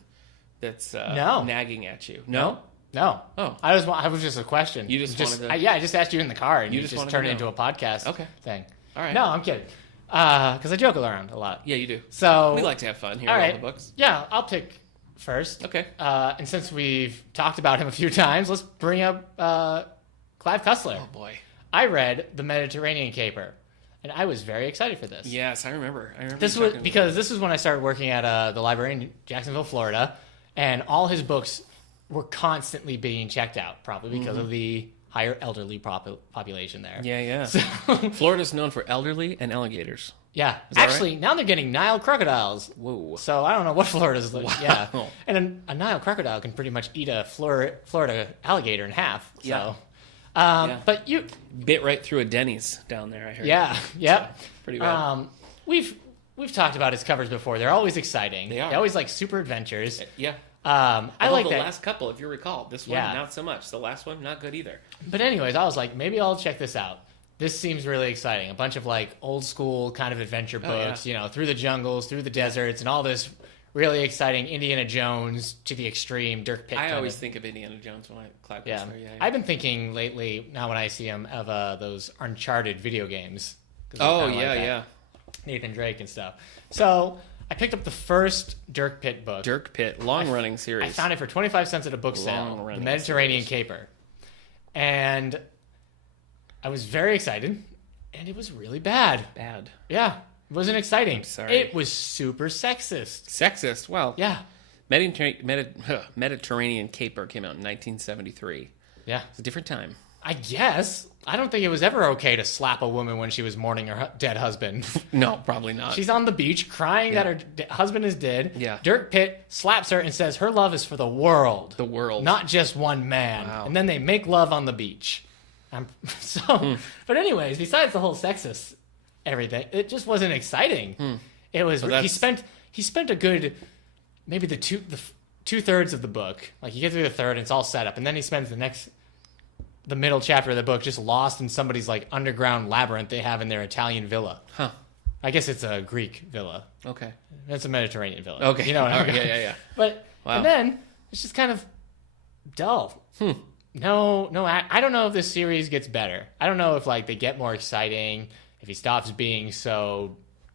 that's No. nagging at you. No? No. Oh. I was just a question. You just wanted to- I just asked you in the car, and You you just just wanted turned to it into know. a podcast Okay. thing. All right. No, I'm kidding. Because I joke around a lot. Yeah, you do. So We like to have fun here all at right. all the books. Yeah, I'll pick first. Okay. And since we've talked about him a few times, let's bring up Clive Cussler. Oh boy. I read The Mediterranean Caper, and I was very excited for this. Yes, I remember. This you was talking- because this is when I started working at the library in Jacksonville, Florida, and all his books were constantly being checked out, probably because of the higher elderly population there. Yeah, yeah. So, Florida's known for elderly and alligators. yeah. that Actually, now they're getting Nile crocodiles. Whoa. So I don't know what Florida's like. Wow. Yeah. And a Nile crocodile can pretty much eat a Florida alligator in half. So. Yeah. Yeah. But you... Bit right through a Denny's down there, I heard. Yeah. Yep. So, pretty bad. We've talked about his covers before. They're always exciting. They are. They always like super adventures. Yeah. I Although like the that. last couple, if you recall. This one, not so much. The last one, not good either. But anyways, I was like, maybe I'll check this out. This seems really exciting. A bunch of like old school kind of adventure books, through the jungles, through the deserts, and all this really exciting Indiana Jones to the extreme, Dirk Pitt. I always think of Indiana Jones when Cloud Yeah. Coaster. Yeah. I've been thinking lately, now when I see him, of those Uncharted video games. 'Cause they're Oh, kinda like yeah, that. yeah. Nathan Drake and stuff. So I picked up the first Dirk Pitt book. Dirk Pitt, long-running series. I found it for 25 cents at a book sale, Long-running The Mediterranean series. Caper. And I was very excited, and it was really bad. Bad. Yeah, it wasn't exciting. sorry. It was super sexist. Sexist. Well, Yeah, Mediterranean Caper came out in 1973. yeah. It's a different time. I guess. I don't think it was ever okay to slap a woman when she was mourning her dead husband. No, probably not. She's on the beach crying Yeah. that her husband is dead. Yeah. Dirk Pitt slaps her and says her love is for the world. The world. Not just one man. Wow. And then they make love on the beach. But anyways, besides the whole sexist everything, it just wasn't exciting. It was Well, he spent a good maybe the 2/3 of the book. Like you get through the third and it's all set up, and then he spends the middle chapter of the book just lost in somebody's like underground labyrinth they have in their Italian villa. Huh. I guess it's a Greek villa. Okay. It's a Mediterranean villa. Okay. You know what I All right, mean? yeah. But Wow. and then it's just kind of dull. No, I don't know if this series gets better. I don't know if like they get more exciting, if he stops being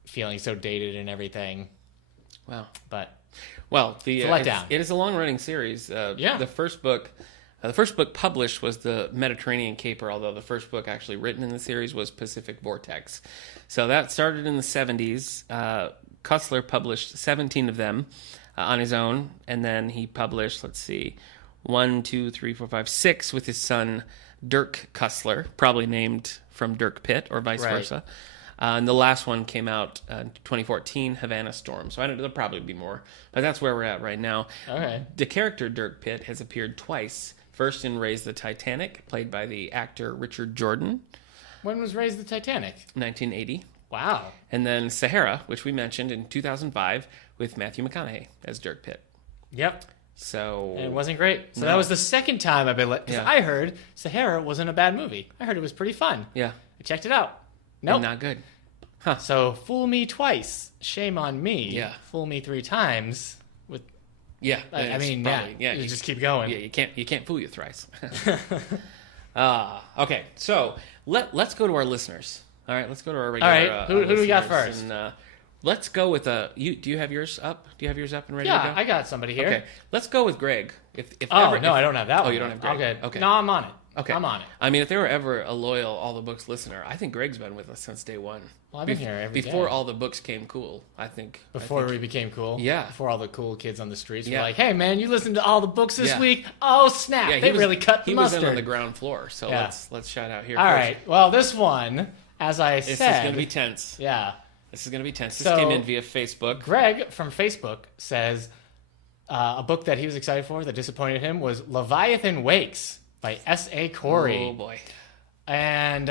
feeling so dated and everything. Wow. But Well, the It's a letdown. it is a long-running series. Yeah. The first book published was the Mediterranean Caper, although the first book actually written in the series was Pacific Vortex. So that started in the 70s. Cussler published 17 of them on his own, and then he published, 6 with his son Dirk Cussler, probably named from Dirk Pitt or vice Right. versa. And the last one came out in 2014, Havana Storm. So there'll probably be more, but that's where we're at right now. okay. The character Dirk Pitt has appeared twice. First in Raise the Titanic, played by the actor Richard Jordan, When was Raised the Titanic? 1980. Wow. And then Sahara, which we mentioned in 2005, with Matthew McConaughey as Dirk Pitt. Yep. So And it wasn't great. So No. that was the second time I've been because Yeah. I heard Sahara wasn't a bad movie. I heard it was pretty fun. yeah, I checked it out. Nope. not good. So fool me twice, shame on me. Yeah. Fool me 3 times. With Yeah, I it's mean, probably- you just keep going. Yeah, you can't fool you thrice. Okay, so let's go to our listeners. All right, let's go to our regular. All right, who do we got listeners, first? And, let's go with do you have yours up? Do you have yours up and ready to Yeah, go? I got somebody here. Okay, let's go with Greg. If Oh, ever, no, if- I don't have that one. you don't have Greg. Okay. Okay. No, I'm on it. Okay, I'm on it. I mean, if there were ever a loyal All the Books listener, I think Greg's been with us since day one. Well, I've been here every before day. all the books came cool. I think Before we became cool. Yeah. Before all the cool kids on the streets Yeah. were like, hey, man, you listened to all the books this Yeah. week? Oh, snap. Yeah, They really cut the he mustard. was in on the ground floor. So Yeah. let's shout out here. All first. right. Well, this one, as I This said. is going to be tense. Yeah. This is going to be tense. This So- came in via Facebook. Greg from Facebook says a book that he was excited for that disappointed him was Leviathan Wakes by S.A. Corey. Oh boy. And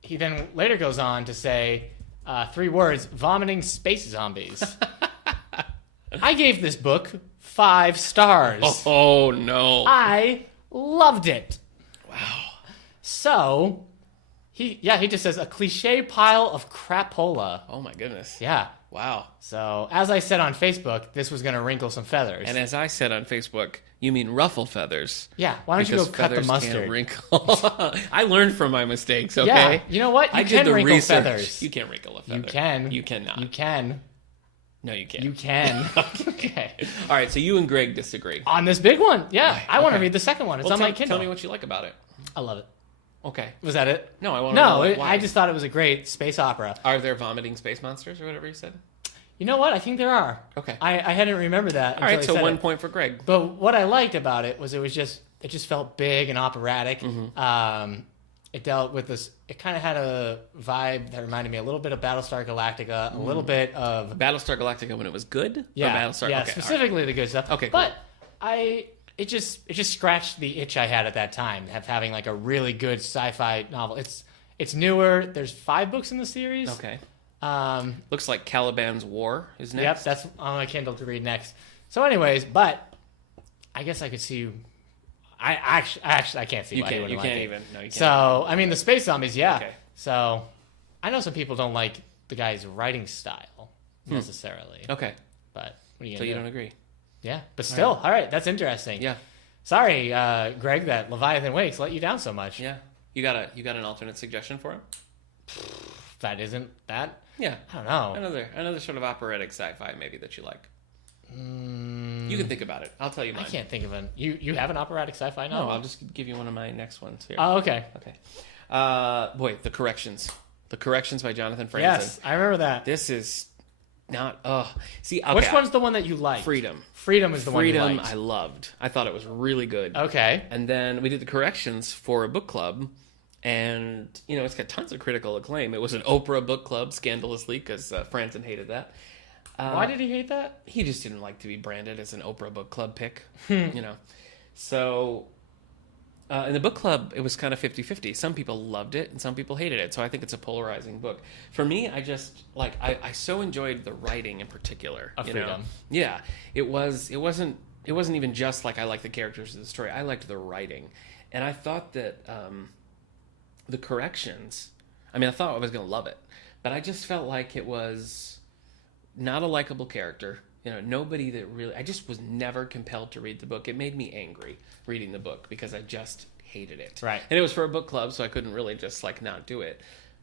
he then later goes on to say 3 words, vomiting space zombies. I gave this book 5 stars. Oh no. I loved it. Wow. So, he just says a cliche pile of crapola. Oh my goodness. Yeah. Wow. So, as I said on Facebook, this was going to wrinkle some feathers. And as I said on Facebook, you mean ruffle feathers. Yeah, why don't you go Because cut the feathers mustard? can't wrinkle. I learned from my mistakes, okay? Yeah, you know what? You I can did the wrinkle research. feathers. You can't wrinkle a feather. You can. You cannot. You can. No, you can't. You can. Okay. All right, so you and Greg disagree. On this big one, yeah. I want to Okay. read the second one. It's Well, on my Kindle. Tell me what you like about it. I love it. Okay. Was that it? No, I want to know No, why. I just thought it was a great space opera. Are there vomiting space monsters or whatever you said? You know what? I think there are. Okay. I hadn't remembered that. All right, until so he said 1 it. point for Greg. But what I liked about it was just it just felt big and operatic. It dealt with this. It kind of had a vibe that reminded me a little bit of Battlestar Galactica, a little bit of Battlestar Galactica when it was good. Yeah, or Battlestar. yeah, Okay, specifically the good stuff. Okay, cool. But it just scratched the itch I had at that time of having like a really good sci-fi novel. It's newer. There's 5 books in the series. Okay. Looks like Caliban's War is next. Yep, that's on my Kindle to read next. So, anyways, but I guess I could see. I actually can't see why you wouldn't like it. No, you can't. So, I mean, the space zombies, yeah. Okay. So, I know some people don't like the guy's writing style necessarily. Okay. But what are you So gonna you do? don't agree? Yeah, but still, all right, that's interesting. Yeah. Sorry, Greg, that Leviathan Wakes let you down so much. Yeah. You got an alternate suggestion for him? That isn't that. Yeah. I don't know. Another sort of operatic sci-fi maybe that you like. You can think about it. I'll tell you I mine. can't think of an. You have an operatic sci-fi No, novel? I'll just give you one of my next ones here. Oh, okay. Okay. Boy, The Corrections. The Corrections by Jonathan Franzen. Yes, I remember that. This is not. See, okay, Which one's the one that you like? Freedom. Freedom is the one you Freedom, liked. I loved. I thought it was really good. Okay. And then we did the corrections for a book club, and it's got tons of critical acclaim. It was an Oprah book club, scandalously, because Franzen hated that. Why did he hate that? He just didn't like to be branded as an Oprah book club pick, So, in the book club, it was kind of 50-50. Some people loved it, and some people hated it. So I think it's a polarizing book. For me, I just I so enjoyed the writing in particular. Of Freedom. Yeah, it wasn't even just like I liked the characters of the story. I liked the writing, and I thought that the corrections. I mean, I thought I was going to love it, but I just felt like it was not a likable character. Nobody that really. I just was never compelled to read the book. It made me angry reading the book because I just hated it. Right. And it was for a book club, so I couldn't really just not do it.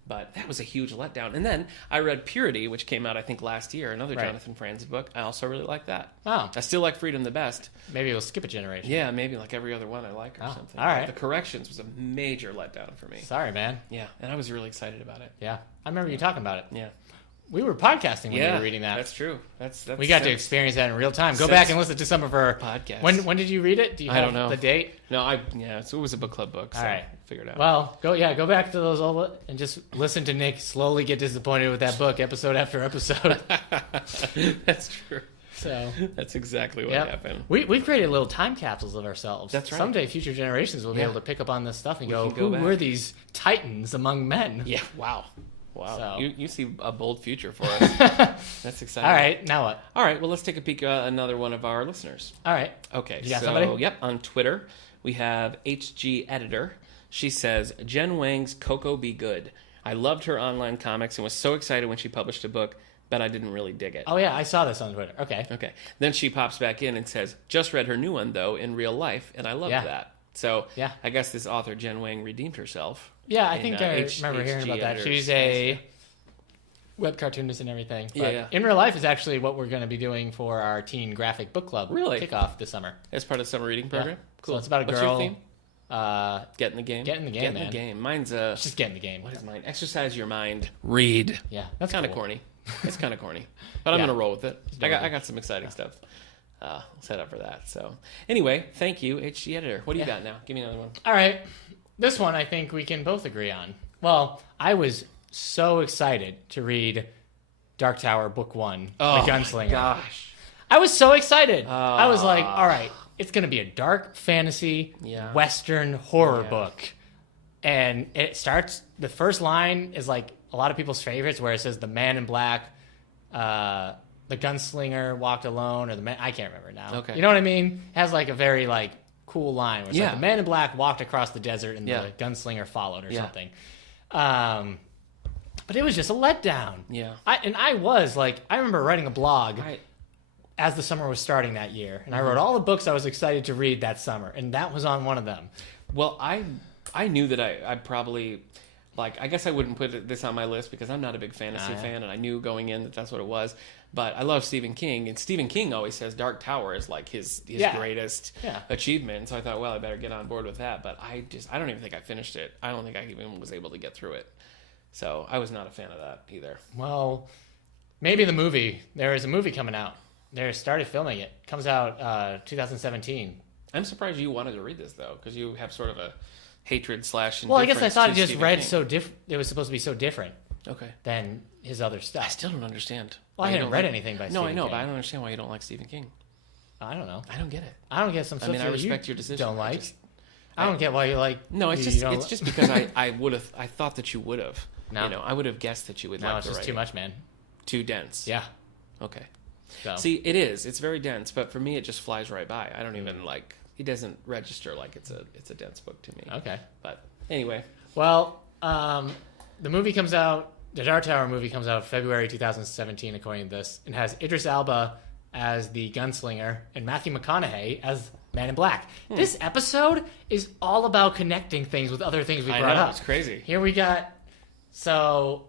But that was a huge letdown. And then I read Purity, which came out I think last year, another Right. Jonathan Franzen book. I also really like that. Oh. I still like Freedom the best. Maybe we'll skip a generation. Yeah, maybe like every other one I like or Oh, something. all right. The Corrections was a major letdown for me. Sorry, man. Yeah, and I was really excited about it. Yeah. I remember you talking about it. Yeah. We were podcasting when you Yeah, were reading that. That's true. That's We got to since- experience that in real time. Go since back and listen to some of our podcasts. When did you read it? Do you I have don't know. the date? No, so it was a book club book. So All right. Figure it out. Well, go back to those old and just listen to Nick slowly get disappointed with that book episode after episode. That's true. So That's exactly what yep. happened. We've created little time capsules of ourselves. That's right. Someday future generations will be Yeah. able to pick up on this stuff and We go, can go who back. were these titans among men? Yeah. Wow. So- You see a bold future for us. That's exciting. All right, now what? All right. Well, let's take a peek at another one of our listeners. All right. Okay. You got so, somebody? Yep. On Twitter, we have HG Editor. She says, Jen Wang's Coco Be Good. I loved her online comics and was so excited when she published a book, but I didn't really dig it. Oh yeah, I saw this on Twitter. Okay. Okay. Then she pops back in and says, just read her new one, though, in real life, and I loved Yeah. that. So Yeah. I guess this author, Jen Wang, redeemed herself. Yeah, I in, think I remember hearing HG about that. Editor's She's a web cartoonist and everything. Yeah, But yeah. in real life is actually what we're going to be doing for our teen graphic book club Really? kickoff this summer. As part of the summer reading program. Yeah. Cool. So it's about a What's girl. your theme? Get in the game. Get in the game, Get in man. the game. Mine's Just get in the game. what is mine? Exercise your mind. Read. Yeah, that's Kind of cool. corny. It's kind of corny, but I'm Yeah. gonna roll with it. I adorable. got some exciting stuff set up for that. So anyway, thank you, HG Editor. What do you Yeah. got now? Give me another one. All right. This one I think we can both agree on. Well, I was so excited to read Dark Tower Book 1, The Gunslinger. Gosh. I was so excited. I was like, all right, it's going to be a dark fantasy Yeah. Western horror Yeah. book. And it starts, the first line is like a lot of people's favorites where it says the man in black, the gunslinger walked alone, or the man, I can't remember now. Okay. You know what I mean? It has like a very like cool line where it's Yeah. like the man in black walked across the desert and Yeah. the gunslinger followed or Yeah. something. But it was just a letdown. Yeah. I was like, I remember writing a blog I, as the summer was starting that year, and I Mm-hmm. wrote all the books I was excited to read that summer, and that was on one of them. well, I knew that I probably I guess I wouldn't put this on my list because I'm not a big fantasy yeah. fan, and I knew going in that that's what it was. But I love Stephen King, and Stephen King always says Dark Tower is like his Yeah. greatest Yeah. achievement. So I thought, well, I better get on board with that. But I don't even think I finished it. I don't think I even was able to get through it. So I was not a fan of that either. Well, maybe the movie. There is a movie coming out. They started filming it. Comes out 2017. I'm surprised you wanted to read this though, because you have sort of a hatred slash. Well, I guess I thought it to just Stephen read King. so different. It was supposed to be so different Okay. than his other I stuff. still don't understand. Well, I why you hadn't don't read like- anything by No, Stephen I know, King. but I don't understand why you don't like Stephen King. I don't know. I don't get it. I don't get some stuff I mean, I that respect you your decision. don't I like. just- I don't get why you like. No, it's you just don't it's just because I thought that you would have. No. You know, I would have guessed that you would No, like it's the just too writing. much, man. Too dense. Yeah. Okay. So. See, it is. It's very dense, but for me, it just flies right by. I don't even like. It doesn't register like it's a dense book to me. Okay. But anyway, Well, the movie comes out. The Dark Tower movie comes out February 2017, according to this, and has Idris Elba as the gunslinger and Matthew McConaughey as Man in Black. This episode is all about connecting things with other things we I brought know up. it's crazy. Here we got. So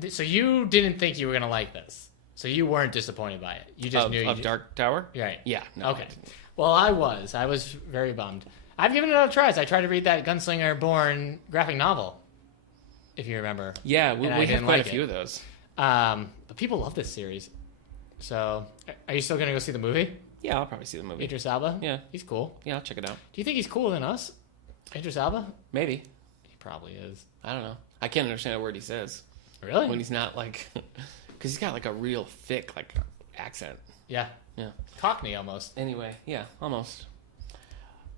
you didn't think you were gonna like this, so you weren't disappointed by it. You just knew Of Dark Tower. right. Yeah. No, Okay. I didn't. Well, I was very bummed. I've given it a try. I tried to read that Gunslinger Born graphic novel, if you remember. Yeah, we And I have didn't quite like a few of those. But people love this series. So, are you still going to go see the movie? Yeah, I'll probably see the movie. Idris Elba? Yeah. He's cool. Yeah, I'll check it out. Do you think he's cooler than us? Idris Elba? Maybe. He probably is. I don't know. I can't understand a word he says Really? when he's not like, because he's got like a real thick like accent. Yeah. Yeah. Cockney almost. Anyway, yeah, almost.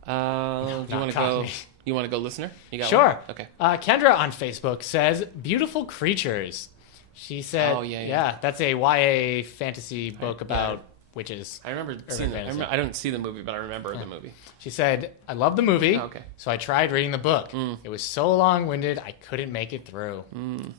Do you not want to go? Cockney. You want to go, listener? You got Sure. one? Okay. Kendra on Facebook says, "Beautiful creatures." She said, Oh, yeah. that's a YA fantasy book about witches." I remember seeing that. fantasy. I don't see the movie, but I remember the movie. She said, "I love the movie, Oh, okay. so I tried reading the book. It was so long-winded, I couldn't make it through."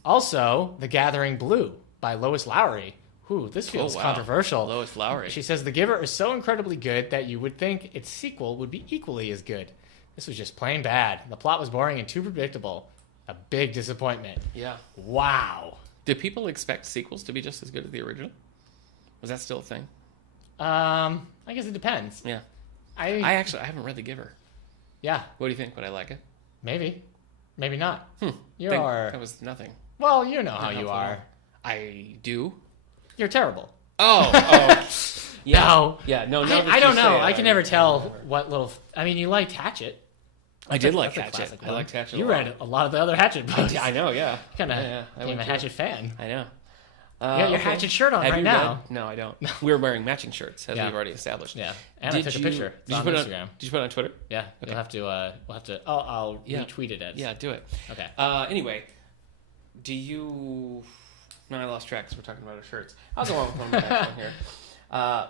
Also, The Gathering Blue by Lois Lowry. Ooh, this feels wow. controversial. Lois Lowry. She says, "The Giver is so incredibly good that you would think its sequel would be equally as good. This was just plain bad. The plot was boring and too predictable. A big disappointment." Yeah. Wow. Did people expect sequels to be just as good as the original? Was that still a thing? I guess it depends. Yeah. I I haven't read The Giver. yeah, What do you think? Would I like it? maybe not. You Think are That was nothing. well. You know how Didn't you help at are. all. I do. You're terrible. Oh. Yeah. No. Yeah. No. I don't know. I can never tell what little. I mean, you liked Hatchet. I did like That's a Hatchet. classic I one. liked Hatchet. You a lot. read a lot of the other Hatchet books. I know. Yeah. Kind of Yeah, I became went a through Hatchet fan. I know. You got your okay. Hatchet shirt on Have right you now. read? No, I don't. We're wearing matching shirts, as Yeah. we've already established. Yeah, and I took a picture. It's Did you on put it Instagram. Did you put it on Twitter? Yeah, you'll have to. We'll have to. Oh, I'll Yeah. retweet it. As, Yeah, do it. Okay. Anyway, do you? No, I lost track because we're talking about our shirts. I'll go on with one more next one here.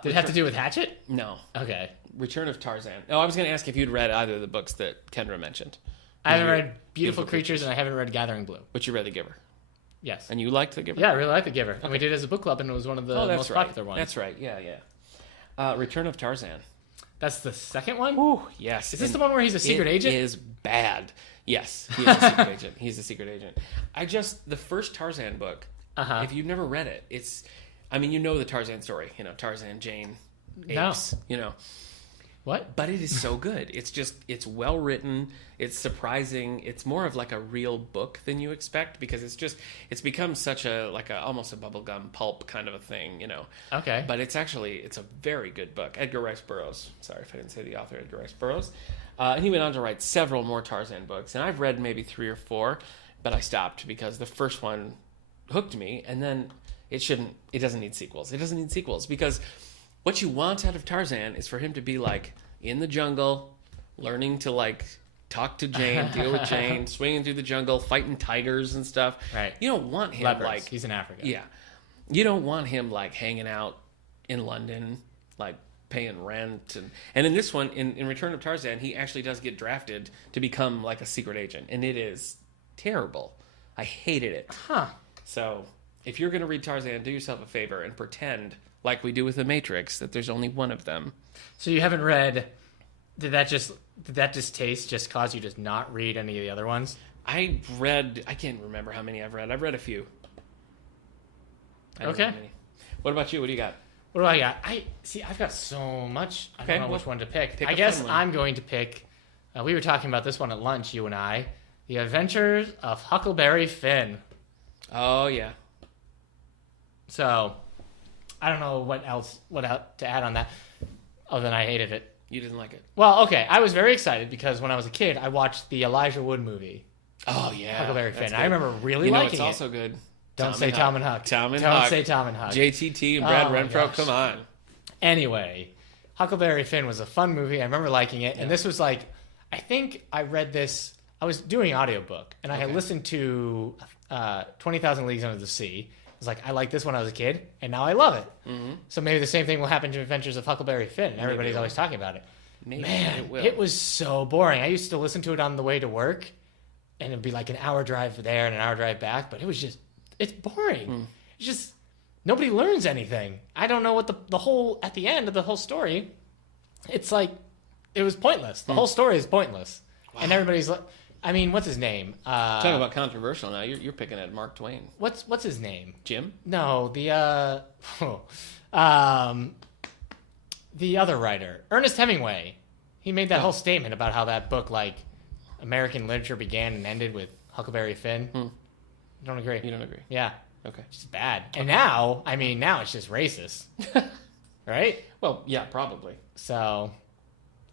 Did it have to do with Hatchet? No. Okay. Return of Tarzan. Oh, I was going to ask if you'd read either of the books that Kendra mentioned. I haven't You- read Beautiful Creatures and I haven't read Gathering Blue. But you read The Giver. Yes. And you liked The Giver? Yeah, I really like The Giver. And we did it as a book club and it was one of the Oh, that's most right. popular ones. That's right. Yeah, yeah. Return of Tarzan. That's the second one? Ooh, yes. Is this And the one where he's a secret agent? It is bad. Yes, he is a secret agent. He's a secret agent. The first Tarzan book, Uh-huh. if you've never read it, you know the Tarzan story. You know, Tarzan, Jane, No. apes, you know. What? But it is so good. It's well written. It's surprising. It's more of like a real book than you expect because it's become such almost a bubblegum pulp kind of a thing, you know. Okay. But it's a very good book. Edgar Rice Burroughs. Sorry if I didn't say the author, Edgar Rice Burroughs. And he went on to write several more Tarzan books. And I've read maybe 3 or 4, but I stopped because the first one hooked me. And then it doesn't need sequels. It doesn't need sequels because what you want out of Tarzan is for him to be like in the jungle, learning to like talk to Jane, deal with Jane, swinging through the jungle, fighting tigers and stuff. Right. You don't want him Leopards. like He's in Africa. yeah. You don't want him like hanging out in London, like paying rent and in this one, in Return of Tarzan, he actually does get drafted to become like a secret agent, and it is terrible. I hated it. Huh. So if you're gonna read Tarzan, do yourself a favor and pretend, like we do with the Matrix, that there's only one of them. So you haven't read... Did that distaste just cause you to not read any of the other ones? I can't remember how many I've read. I've read a few. I don't Okay. know how many. What about you? What do you got? What do I got? I've got so much. I Okay, don't know well, which one to pick. pick I a guess fun one. I'm going to pick. We were talking about this one at lunch, you and I. The Adventures of Huckleberry Finn. Oh yeah. So, I don't know what else to add on that, other than I hated it. You didn't like it. Well, okay. I was very excited because when I was a kid, I watched the Elijah Wood movie. Oh, yeah. Huckleberry Finn. Good. I remember really liking it's it. also good. Don't say Tom and Huck. Tom and Don't Huck. say Tom and Huck. JTT and Brad Renfro, come on. Anyway, Huckleberry Finn was a fun movie. I remember liking it. And this was like, I think I read this, I was doing an audiobook, and I had listened to 20,000 Leagues Under the Sea. I was like, I liked this when I was a kid, and now I love it. Mm-hmm. So maybe the same thing will happen to Adventures of Huckleberry Finn. And everybody's always talking about it. Maybe Man, will. It was so boring. I used to listen to it on the way to work, and it'd be like an hour drive there and an hour drive back, but it was just, it's boring. It's just, nobody learns anything. I don't know what the whole, at the end of the whole story, it's like, it was pointless. The whole story is pointless. Wow. And everybody's like, I mean, what's his name? Talking about controversial now, you're picking at Mark Twain. What's his name? Jim? No, the other writer, Ernest Hemingway. He made that whole statement about how that book, like, American literature began and ended with Huckleberry Finn. You don't agree? You don't agree? Yeah. Okay. It's just bad. And now it's just racist. Right? Well, yeah, probably. So,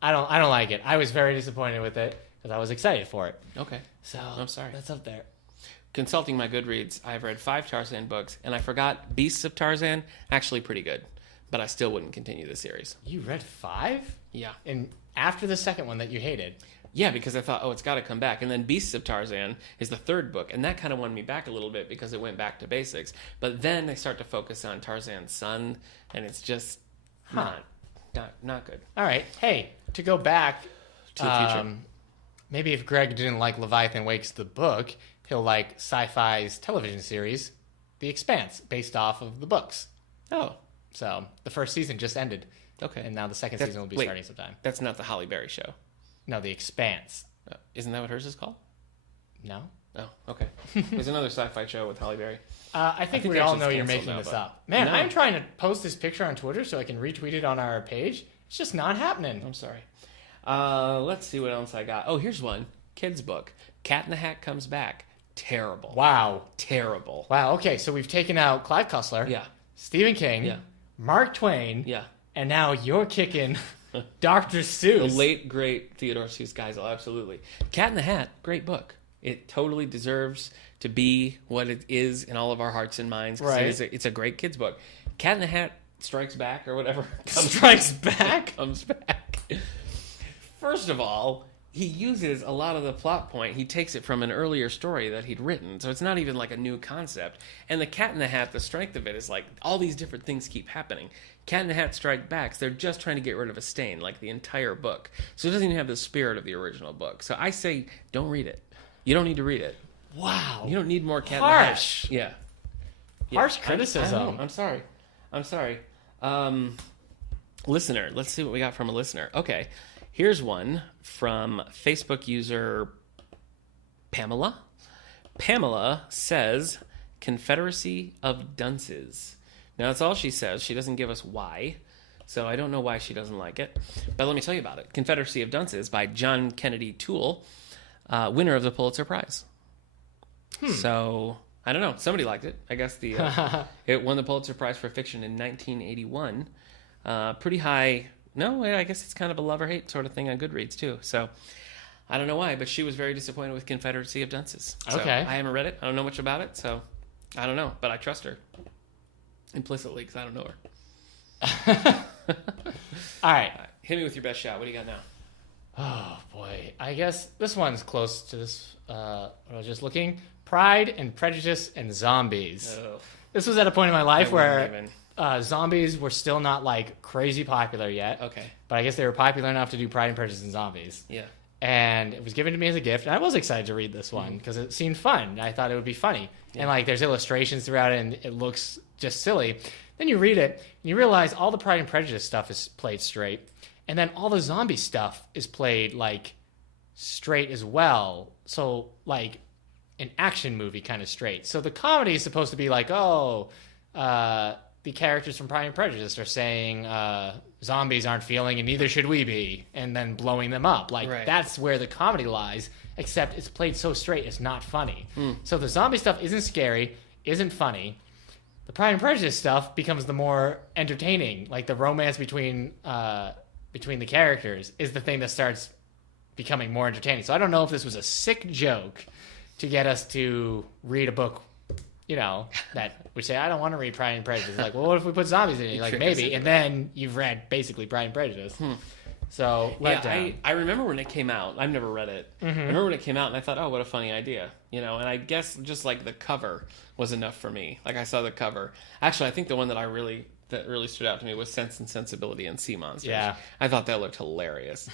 I don't like it. I was very disappointed with it because I was excited for it. Okay. So, I'm sorry. That's up there. Consulting my Goodreads, I've read 5 Tarzan books, and I forgot Beasts of Tarzan, actually pretty good. But I still wouldn't continue the series. You read 5? Yeah. And after the second one that you hated? Yeah, because I thought, it's got to come back. And then Beasts of Tarzan is the 3rd book, and that kind of won me back a little bit because it went back to basics. But then they start to focus on Tarzan's son, and it's just not good. All right. Hey, to go back to the future. Maybe if Greg didn't like Leviathan Wakes the book, he'll like Sci-Fi's television series, The Expanse, based off of the books. Oh. So the first season just ended. Okay. And now the second season will be starting sometime. That's not the Halle Berry show. No, The Expanse. Isn't that what hers is called? No. Oh, okay. There's another sci-fi show with Halle Berry. I think we all know you're making this up. Man, I'm trying to post this picture on Twitter so I can retweet it on our page. It's just not happening. I'm sorry. Let's see what else I got. Oh, here's one. Kids book. Cat in the Hat Comes Back. Terrible. Wow. Terrible. Wow. Okay, so we've taken out Clive Cussler. Yeah. Stephen King. Yeah. Mark Twain. Yeah. And now you're kicking Dr. Seuss. The late, great Theodore Seuss Geisel. Absolutely. Cat in the Hat. Great book. It totally deserves to be what it is in all of our hearts and minds. Right. It's a great kids book. Cat in the Hat Strikes Back or whatever. Strikes Back? Comes back. First of all, he uses a lot of the plot point. He takes it from an earlier story that he'd written. So it's not even like a new concept. And the Cat in the Hat, the strength of it is like all these different things keep happening. Cat in the Hat Strike Backs, they're just trying to get rid of a stain, like the entire book. So it doesn't even have the spirit of the original book. So I say, don't read it. You don't need to read it. Wow. You don't need more Cat Harsh. in the Hat. Yeah. Harsh criticism. I know. I'm sorry. Listener. Let's see what we got from a listener. Okay. Here's one from Facebook user Pamela. Pamela says, Confederacy of Dunces. Now, that's all she says. She doesn't give us why. So I don't know why she doesn't like it. But let me tell you about it. Confederacy of Dunces by John Kennedy Toole, winner of the Pulitzer Prize. So, I don't know. Somebody liked it. I guess it won the Pulitzer Prize for fiction in 1981. Pretty high. No, I guess it's kind of a love or hate sort of thing on Goodreads, too. So, I don't know why, but she was very disappointed with Confederacy of Dunces. So, okay. I haven't read it. I don't know much about it, so I don't know. But I trust her. Implicitly, because I don't know her. All right. Hit me with your best shot. What do you got now? Oh, boy. I guess this one's close to this. I was just looking. Pride and Prejudice and Zombies. Oh. This was at a point in my life where zombies were still not, like, crazy popular yet. Okay. But I guess they were popular enough to do Pride and Prejudice and Zombies. Yeah. And it was given to me as a gift. And I was excited to read this one because it seemed fun. I thought it would be funny. Yeah. And, like, there's illustrations throughout it, and it looks just silly. Then you read it, and you realize all the Pride and Prejudice stuff is played straight. And then all the zombie stuff is played, like, straight as well. So, like, an action movie kind of straight. So the comedy is supposed to be like, the characters from Pride and Prejudice are saying zombies aren't feeling and neither should we be, and then blowing them up. Like, that's where the comedy lies, except it's played so straight it's not funny. So the zombie stuff isn't scary, isn't funny. The Pride and Prejudice stuff becomes the more entertaining, like the romance between between the characters is the thing that starts becoming more entertaining. So I don't know if this was a sick joke to get us to read a book, that we say, I don't want to read Pride and Prejudice. Like, well, what if we put zombies in it? Like, maybe. And then you've read basically Pride and Prejudice. So, I remember when it came out. I've never read it. I remember when it came out, and I thought, oh, what a funny idea. And I guess just like the cover was enough for me. Like, I saw the cover. Actually, I think the one that really stood out to me was Sense and Sensibility and Sea Monsters. Yeah. I thought that looked hilarious.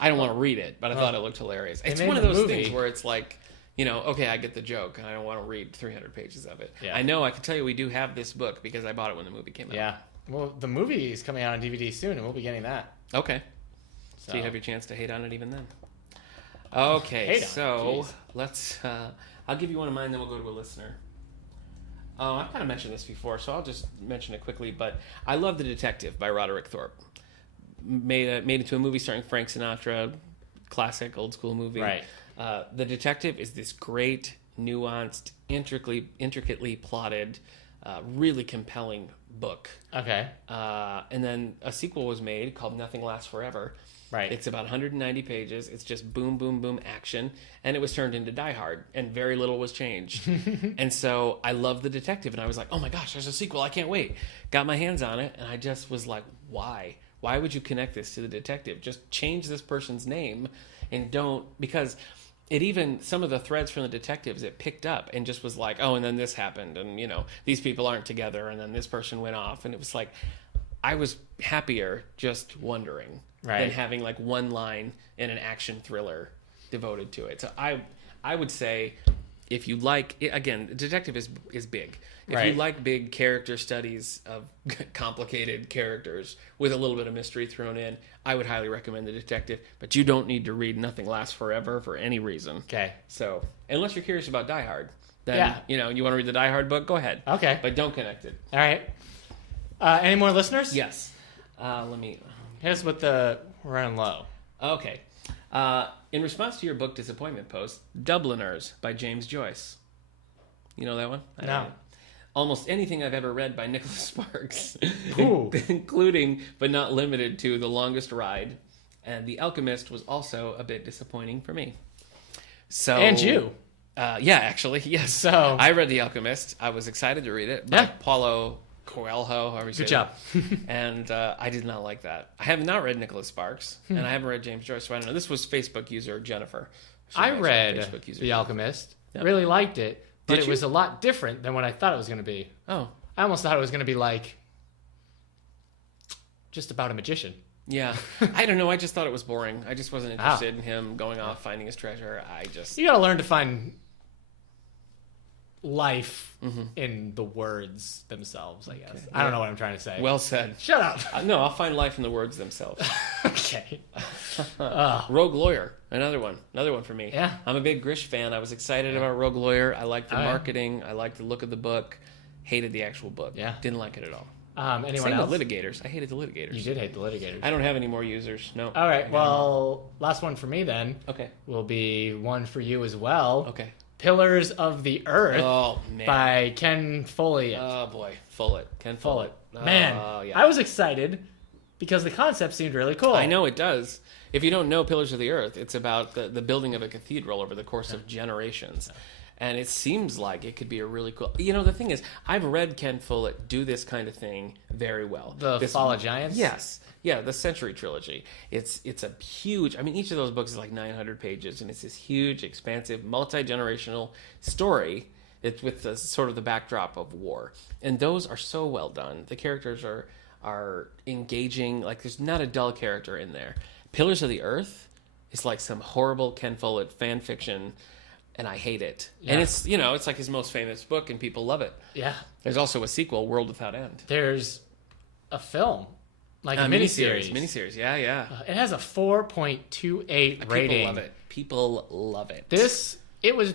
I don't want to read it, but I thought it looked hilarious. It's one of those things where it's like, okay, I get the joke, and I don't want to read 300 pages of it. Yeah. I know, I can tell you we do have this book because I bought it when the movie came out. Yeah. Well, the movie is coming out on DVD soon, and we'll be getting that. Okay. So you have your chance to hate on it even then. Okay, so let's... I'll give you one of mine, then we'll go to a listener. Oh, I've kind of mentioned this before, so I'll just mention it quickly, but I love The Detective by Roderick Thorpe. Made into a movie starring Frank Sinatra, classic, old-school movie. Right. The Detective is this great, nuanced, intricately plotted, really compelling book. Okay. And then a sequel was made called Nothing Lasts Forever. Right. It's about 190 pages. It's just boom, boom, boom action. And it was turned into Die Hard, and very little was changed. And so I love The Detective, and I was like, oh my gosh, there's a sequel. I can't wait. Got my hands on it, and I just was like, why? Why would you connect this to The Detective? Just change this person's name and don't, because it even, some of the threads from The Detectives, it picked up and just was like, oh, and then this happened, and, these people aren't together, and then this person went off. And it was like, I was happier just wondering. Right. Than having like one line in an action thriller devoted to it. So I would say, if you like, again, Detective is big. If you like big character studies of complicated characters with a little bit of mystery thrown in, I would highly recommend The Detective. But you don't need to read Nothing Lasts Forever for any reason. Okay. So unless you're curious about Die Hard, then you want to read the Die Hard book, go ahead. Okay. But don't connect it. All right. Any more listeners? Yes. Let me. Here's what we're running low. Okay. In response to your book disappointment post, Dubliners by James Joyce. You know that one? No. Almost anything I've ever read by Nicholas Sparks, Ooh. including but not limited to The Longest Ride, and The Alchemist was also a bit disappointing for me. So and you. Yeah, actually, yes. So I read The Alchemist. I was excited to read it by Paulo Coelho, however you say Good job. And I did not like that. I have not read Nicholas Sparks, and I haven't read James Joyce, so I don't know. This was Facebook user Jennifer. I read The Alchemist. Really liked it, but it was a lot different than what I thought it was going to be. Oh. I almost thought it was going to be like just about a magician. Yeah. I don't know. I just thought it was boring. I just wasn't interested in him going off finding his treasure. You got to learn to find life in the words themselves, I guess. Okay. I don't know what I'm trying to say. Well said. Shut up. No, I'll find life in the words themselves. Okay. Rogue Lawyer, another one for me. Yeah. I'm a big Grish fan. I was excited about Rogue Lawyer. I liked the marketing. I liked the look of the book. Hated the actual book. Yeah. Didn't like it at all. Anyone else? The Litigators. I hated the Litigators. You did hate the Litigators. I don't have any more users. No. All right. Well, last one for me then. Okay. Will be one for you as well. Okay. Pillars of the Earth by Ken Follett. Oh, boy. Ken Follett. Man, yeah. I was excited because the concept seemed really cool. I know it does. If you don't know Pillars of the Earth, it's about the building of a cathedral over the course of generations. And it seems like it could be a really cool... the thing is, I've read Ken Follett do this kind of thing very well. The Fall of Giants? Yes. Yeah, the Century Trilogy. It's a huge... I mean, each of those books is like 900 pages, and it's this huge, expansive, multi-generational story. It's with the sort of the backdrop of war. And those are so well done. The characters are engaging. Like, there's not a dull character in there. Pillars of the Earth is like some horrible Ken Follett fan fiction... And I hate it. Yeah. And it's, it's like his most famous book and people love it. Yeah. There's also a sequel, World Without End. There's a film, like a miniseries. Miniseries, yeah. It has a 4.28 rating. People love it. It was,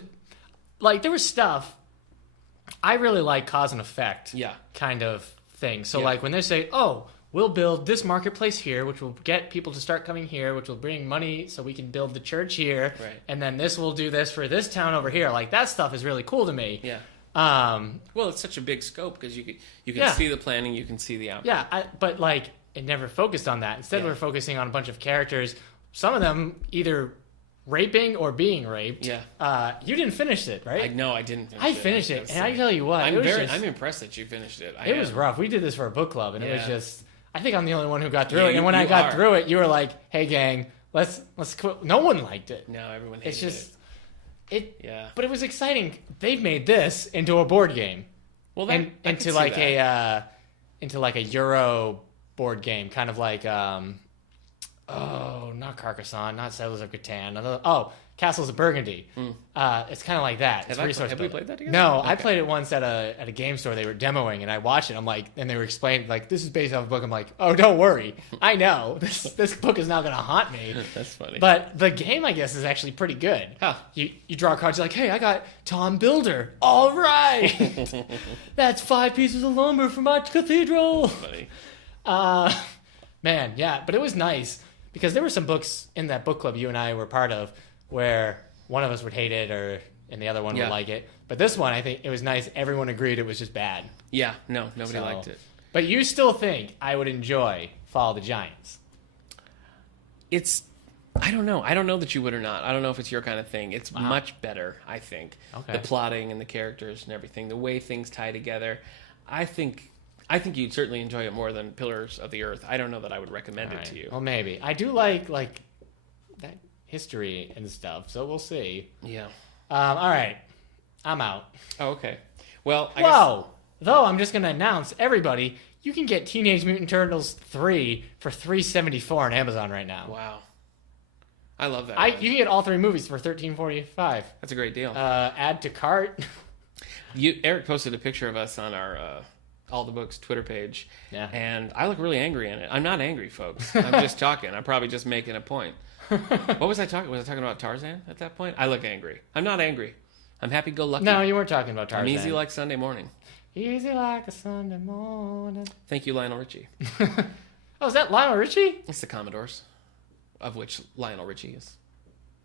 like, there was stuff, I really like cause and effect kind of thing. So, like, when they say, we'll build this marketplace here, which will get people to start coming here, which will bring money so we can build the church here. Right. And then this will do this for this town over here. Like, that stuff is really cool to me. Yeah. Well, it's such a big scope because you can see the planning, you can see the outcome. Yeah, but, like, it never focused on that. Instead, Yeah. we're focusing on a bunch of characters, some of them either raping or being raped. Yeah. You didn't finish it, right? I know I didn't finish I finished it, was and I saying. tell you what, I'm impressed that you finished it. It was rough. We did this for a book club, and it was Yeah. just. I think I'm the only one who got through Yeah, it. And when I you got are. through it, you were like, "Hey, gang, let's quit." No one liked it. No, everyone hated It's just it. Yeah. But it was exciting. They've made this into a board game, Well, that, and I could into see like that. into like a Euro board game, kind of like not Carcassonne, not Settlers of Catan. Castles of Burgundy. It's kind of like that. It's Have resource we building. played that together? No, I Okay. played it once at a game store. They were demoing, and I watched it. I'm like, and they were explaining like, this is based off a book. I'm like, oh, don't worry, I know this book is now going to haunt me. That's funny. But the game, I guess, is actually pretty good. Huh. You draw cards. You're like, hey, I got Tom Builder. All right, that's 5 pieces of lumber for my cathedral. Funny. Man, yeah, but it was nice because there were some books in that book club you and I were part of where one of us would hate it and the other one Yeah. would like it. But this one, I think it was nice. Everyone agreed it was just bad. Yeah. No, nobody So- liked it. But you still think I would enjoy Fall of the Giants? I don't know. I don't know that you would or not. I don't know if it's your kind of thing. It's much better, I think. Okay. The plotting and the characters and everything, the way things tie together. I think you'd certainly enjoy it more than Pillars of the Earth. I don't know that I would recommend it Right. to you. Well, maybe. I do like that history and stuff, so we'll see. Yeah. All right. I'm out. Oh, okay. Well, I guess Whoa! Though I'm just going to announce, everybody, you can get Teenage Mutant Turtles 3 for $3.74 on Amazon right now. wow. I love that. You can get all 3 movies for $13.45. That's a great deal. Add to cart. Eric posted a picture of us on our All the Books Twitter page. Yeah. And I look really angry in it. I'm not angry, folks. I'm just talking. I'm probably just making a point. What was I talking? Was I talking about Tarzan at that point? I look angry. I'm not angry. I'm happy-go-lucky. No, you weren't talking about Tarzan. I'm easy like Sunday morning. Easy like a Sunday morning. Thank you, Lionel Richie. Oh, is that Lionel Richie? It's the Commodores, of which Lionel Richie is.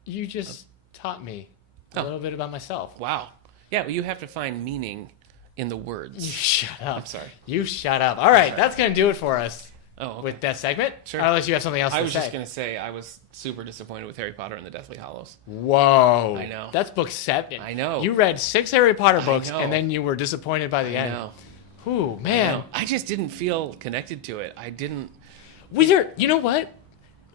You just taught me a Oh. little bit about myself. Wow. Yeah, well, you have to find meaning in the You words. shut up. I'm sorry. You shut up. All right, that's going to do it for us Oh, okay. with that segment. Sure. Unless you have something else I to was say. just going to say I was super disappointed with Harry Potter and the Deathly Hallows. Whoa. I know. That's book 7. I know. You read 6 Harry Potter books, know. and then you were disappointed by the I end. know. Ooh, man. I just didn't feel connected to it. I didn't. You know what?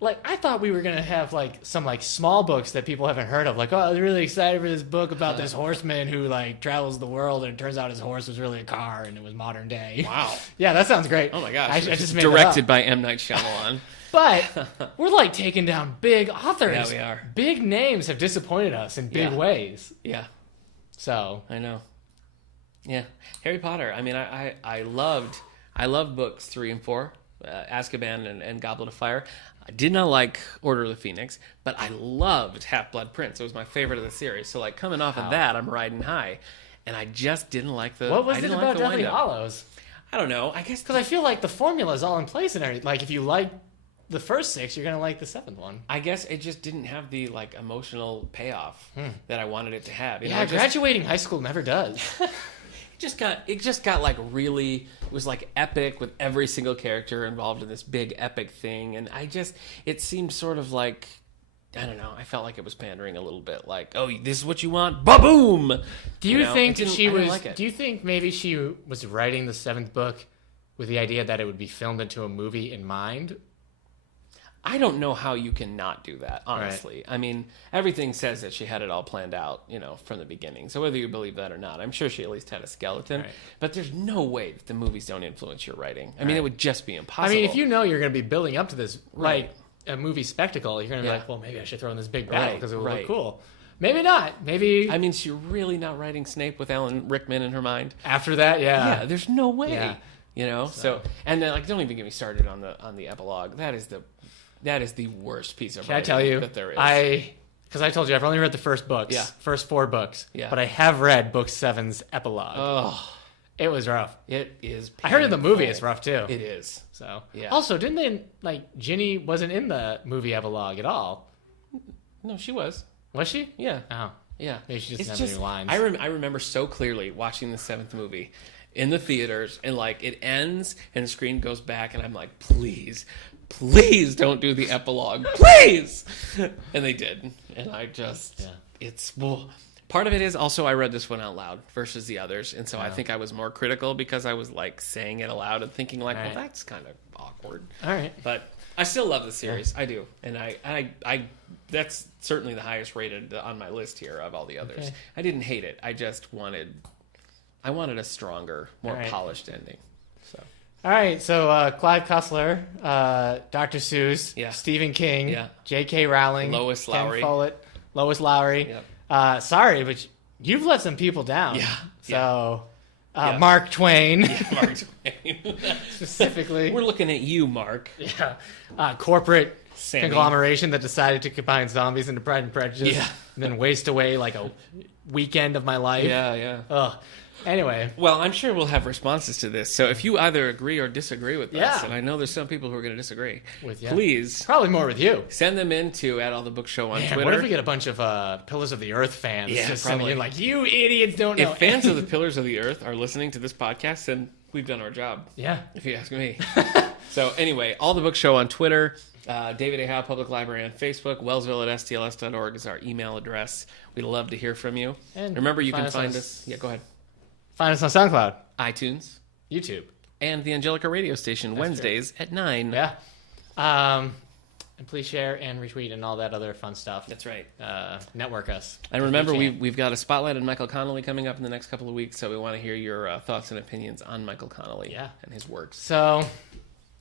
Like, I thought we were going to have, like, some, like, small books that people haven't heard of. Like, oh, I was really excited for this book about this horseman who, like, travels the world, and it turns out his horse was really a car, and it was modern day. Wow. Yeah, that sounds great. Oh my gosh. I just made that Directed up. by M. Night Shyamalan. But we're, like, taking down big authors. Yeah, we are. Big names have disappointed us in big Yeah. ways. Yeah, So, I know. Yeah, Harry Potter. I mean, I loved books 3 and 4, Azkaban and Goblet of Fire. I did not like Order of the Phoenix, but I loved Half-Blood Prince. It was my favorite of the series. So, like, coming off of that, I'm riding high, and I just didn't like the. what was I it didn't about like the Deathly wind-up. Hallows? I don't know. I guess Because I feel like the formula is all in place and everything. Like, if you like the first 6, you're going to like the 7th one. I guess it just didn't have the like emotional payoff that I wanted it to have. You know, Yeah, it just- graduating high school never does. It just got like really, it was like epic with every single character involved in this big epic thing, and it seemed sort of like, I don't know, I felt like it was pandering a little bit, like, oh, this is what you want, ba-boom. Do you know, think it that didn't- she I didn't was? like it. Do you think maybe she was writing the 7th book with the idea that it would be filmed into a movie in mind? I don't know how you can not do that, honestly. I mean, everything says that she had it all planned out, you know, from the beginning. So whether you believe that or not, I'm sure she at least had a skeleton. Right. But there's no way that the movies don't influence your writing. I mean, it would just be impossible. I mean, if you know you're going to be building up to this, Right. like a movie spectacle, you're going to be Yeah. like, well, maybe I should throw in this big battle Right, because it will right. look cool. Maybe not. Maybe I mean, she's really not writing Snape with Alan Rickman in her mind. after that, Yeah, there's no way. Yeah. You know, so and then like don't even get me started on the epilogue. That is the worst piece of Can I writing tell you? that there is. Because I told you I've only read the first books, Yeah. first 4 books, Yeah. but I have read book 7's epilogue. Oh, It was rough. it is. I heard in the movie painful. it's rough too. It is. So Yeah. Also, didn't they like Ginny wasn't in the movie epilogue at all? No, she was. Was she? Yeah. Oh, Yeah. maybe she just It's didn't have any lines. I remember so clearly watching the 7th movie in the theaters, and like it ends and the screen goes back, and I'm like, please don't do the epilogue, please. And they did, and I just it's well, part of it is also I read this one out loud versus the others, and so I think I was more critical because I was like saying it aloud and thinking like, well, that's kind of awkward. All right, but I still love the series. I do, and I that's certainly the highest rated on my list here of all the others. I didn't hate it. I just wanted a stronger, more polished ending. So. All right, so Clive Cussler, Dr. Seuss, Stephen King, J.K. Rowling, Lois Lowry. Ken Follett, Lois Lowry. Yep. Sorry, but you've let some people down. Yeah. So, Mark Twain. Yeah, Mark Twain. Specifically. We're looking at you, Mark. Yeah. Corporate Sammy. Conglomeration that decided to combine zombies into Pride and Prejudice. Yeah. And then waste away like a weekend of my life. Yeah. Ugh. Anyway. Well, I'm sure we'll have responses to this. So if you either agree or disagree with us, and I know there's some people who are going to disagree, please. Probably more with you. Send them in to @AllTheBookShow on Twitter. What if we get a bunch of Pillars of the Earth fans just sending in like, you idiots don't know. If fans of the Pillars of the Earth are listening to this podcast, then we've done our job. Yeah. If you ask me. So anyway, AllTheBookShow on Twitter. David A. Howe Public Library on Facebook. Wellsville@stls.org is our email address. We'd love to hear from you. And remember, you can find us. Yeah, go ahead. Find us on SoundCloud, iTunes, YouTube, and the Angelica radio station. That's Wednesdays at 9. Yeah. And please share and retweet and all that other fun stuff. That's right. Network us. And remember, we've got a spotlight on Michael Connelly coming up in the next couple of weeks, so we want to hear your thoughts and opinions on Michael Connelly and his works. So...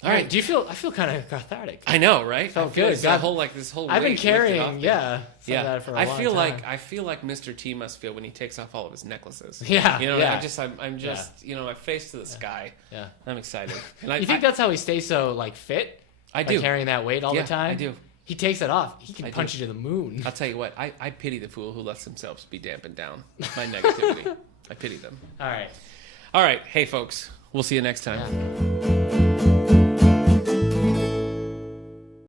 All right. Do you feel? I feel kind of cathartic. I know, right? Felt good. Like this whole. I've been carrying, that for a long time. I feel like Mr. T must feel when he takes off all of his necklaces. Yeah, you know. Yeah. I'm just, my face to the sky. Yeah, I'm excited. And you think that's how he stays so fit? I do. Carrying that weight all the time. I do. He takes it off. He can punch you to the moon. I'll tell you what. I pity the fool who lets themselves be dampened down by negativity. I pity them. All right. Hey, folks. We'll see you next time. Yeah.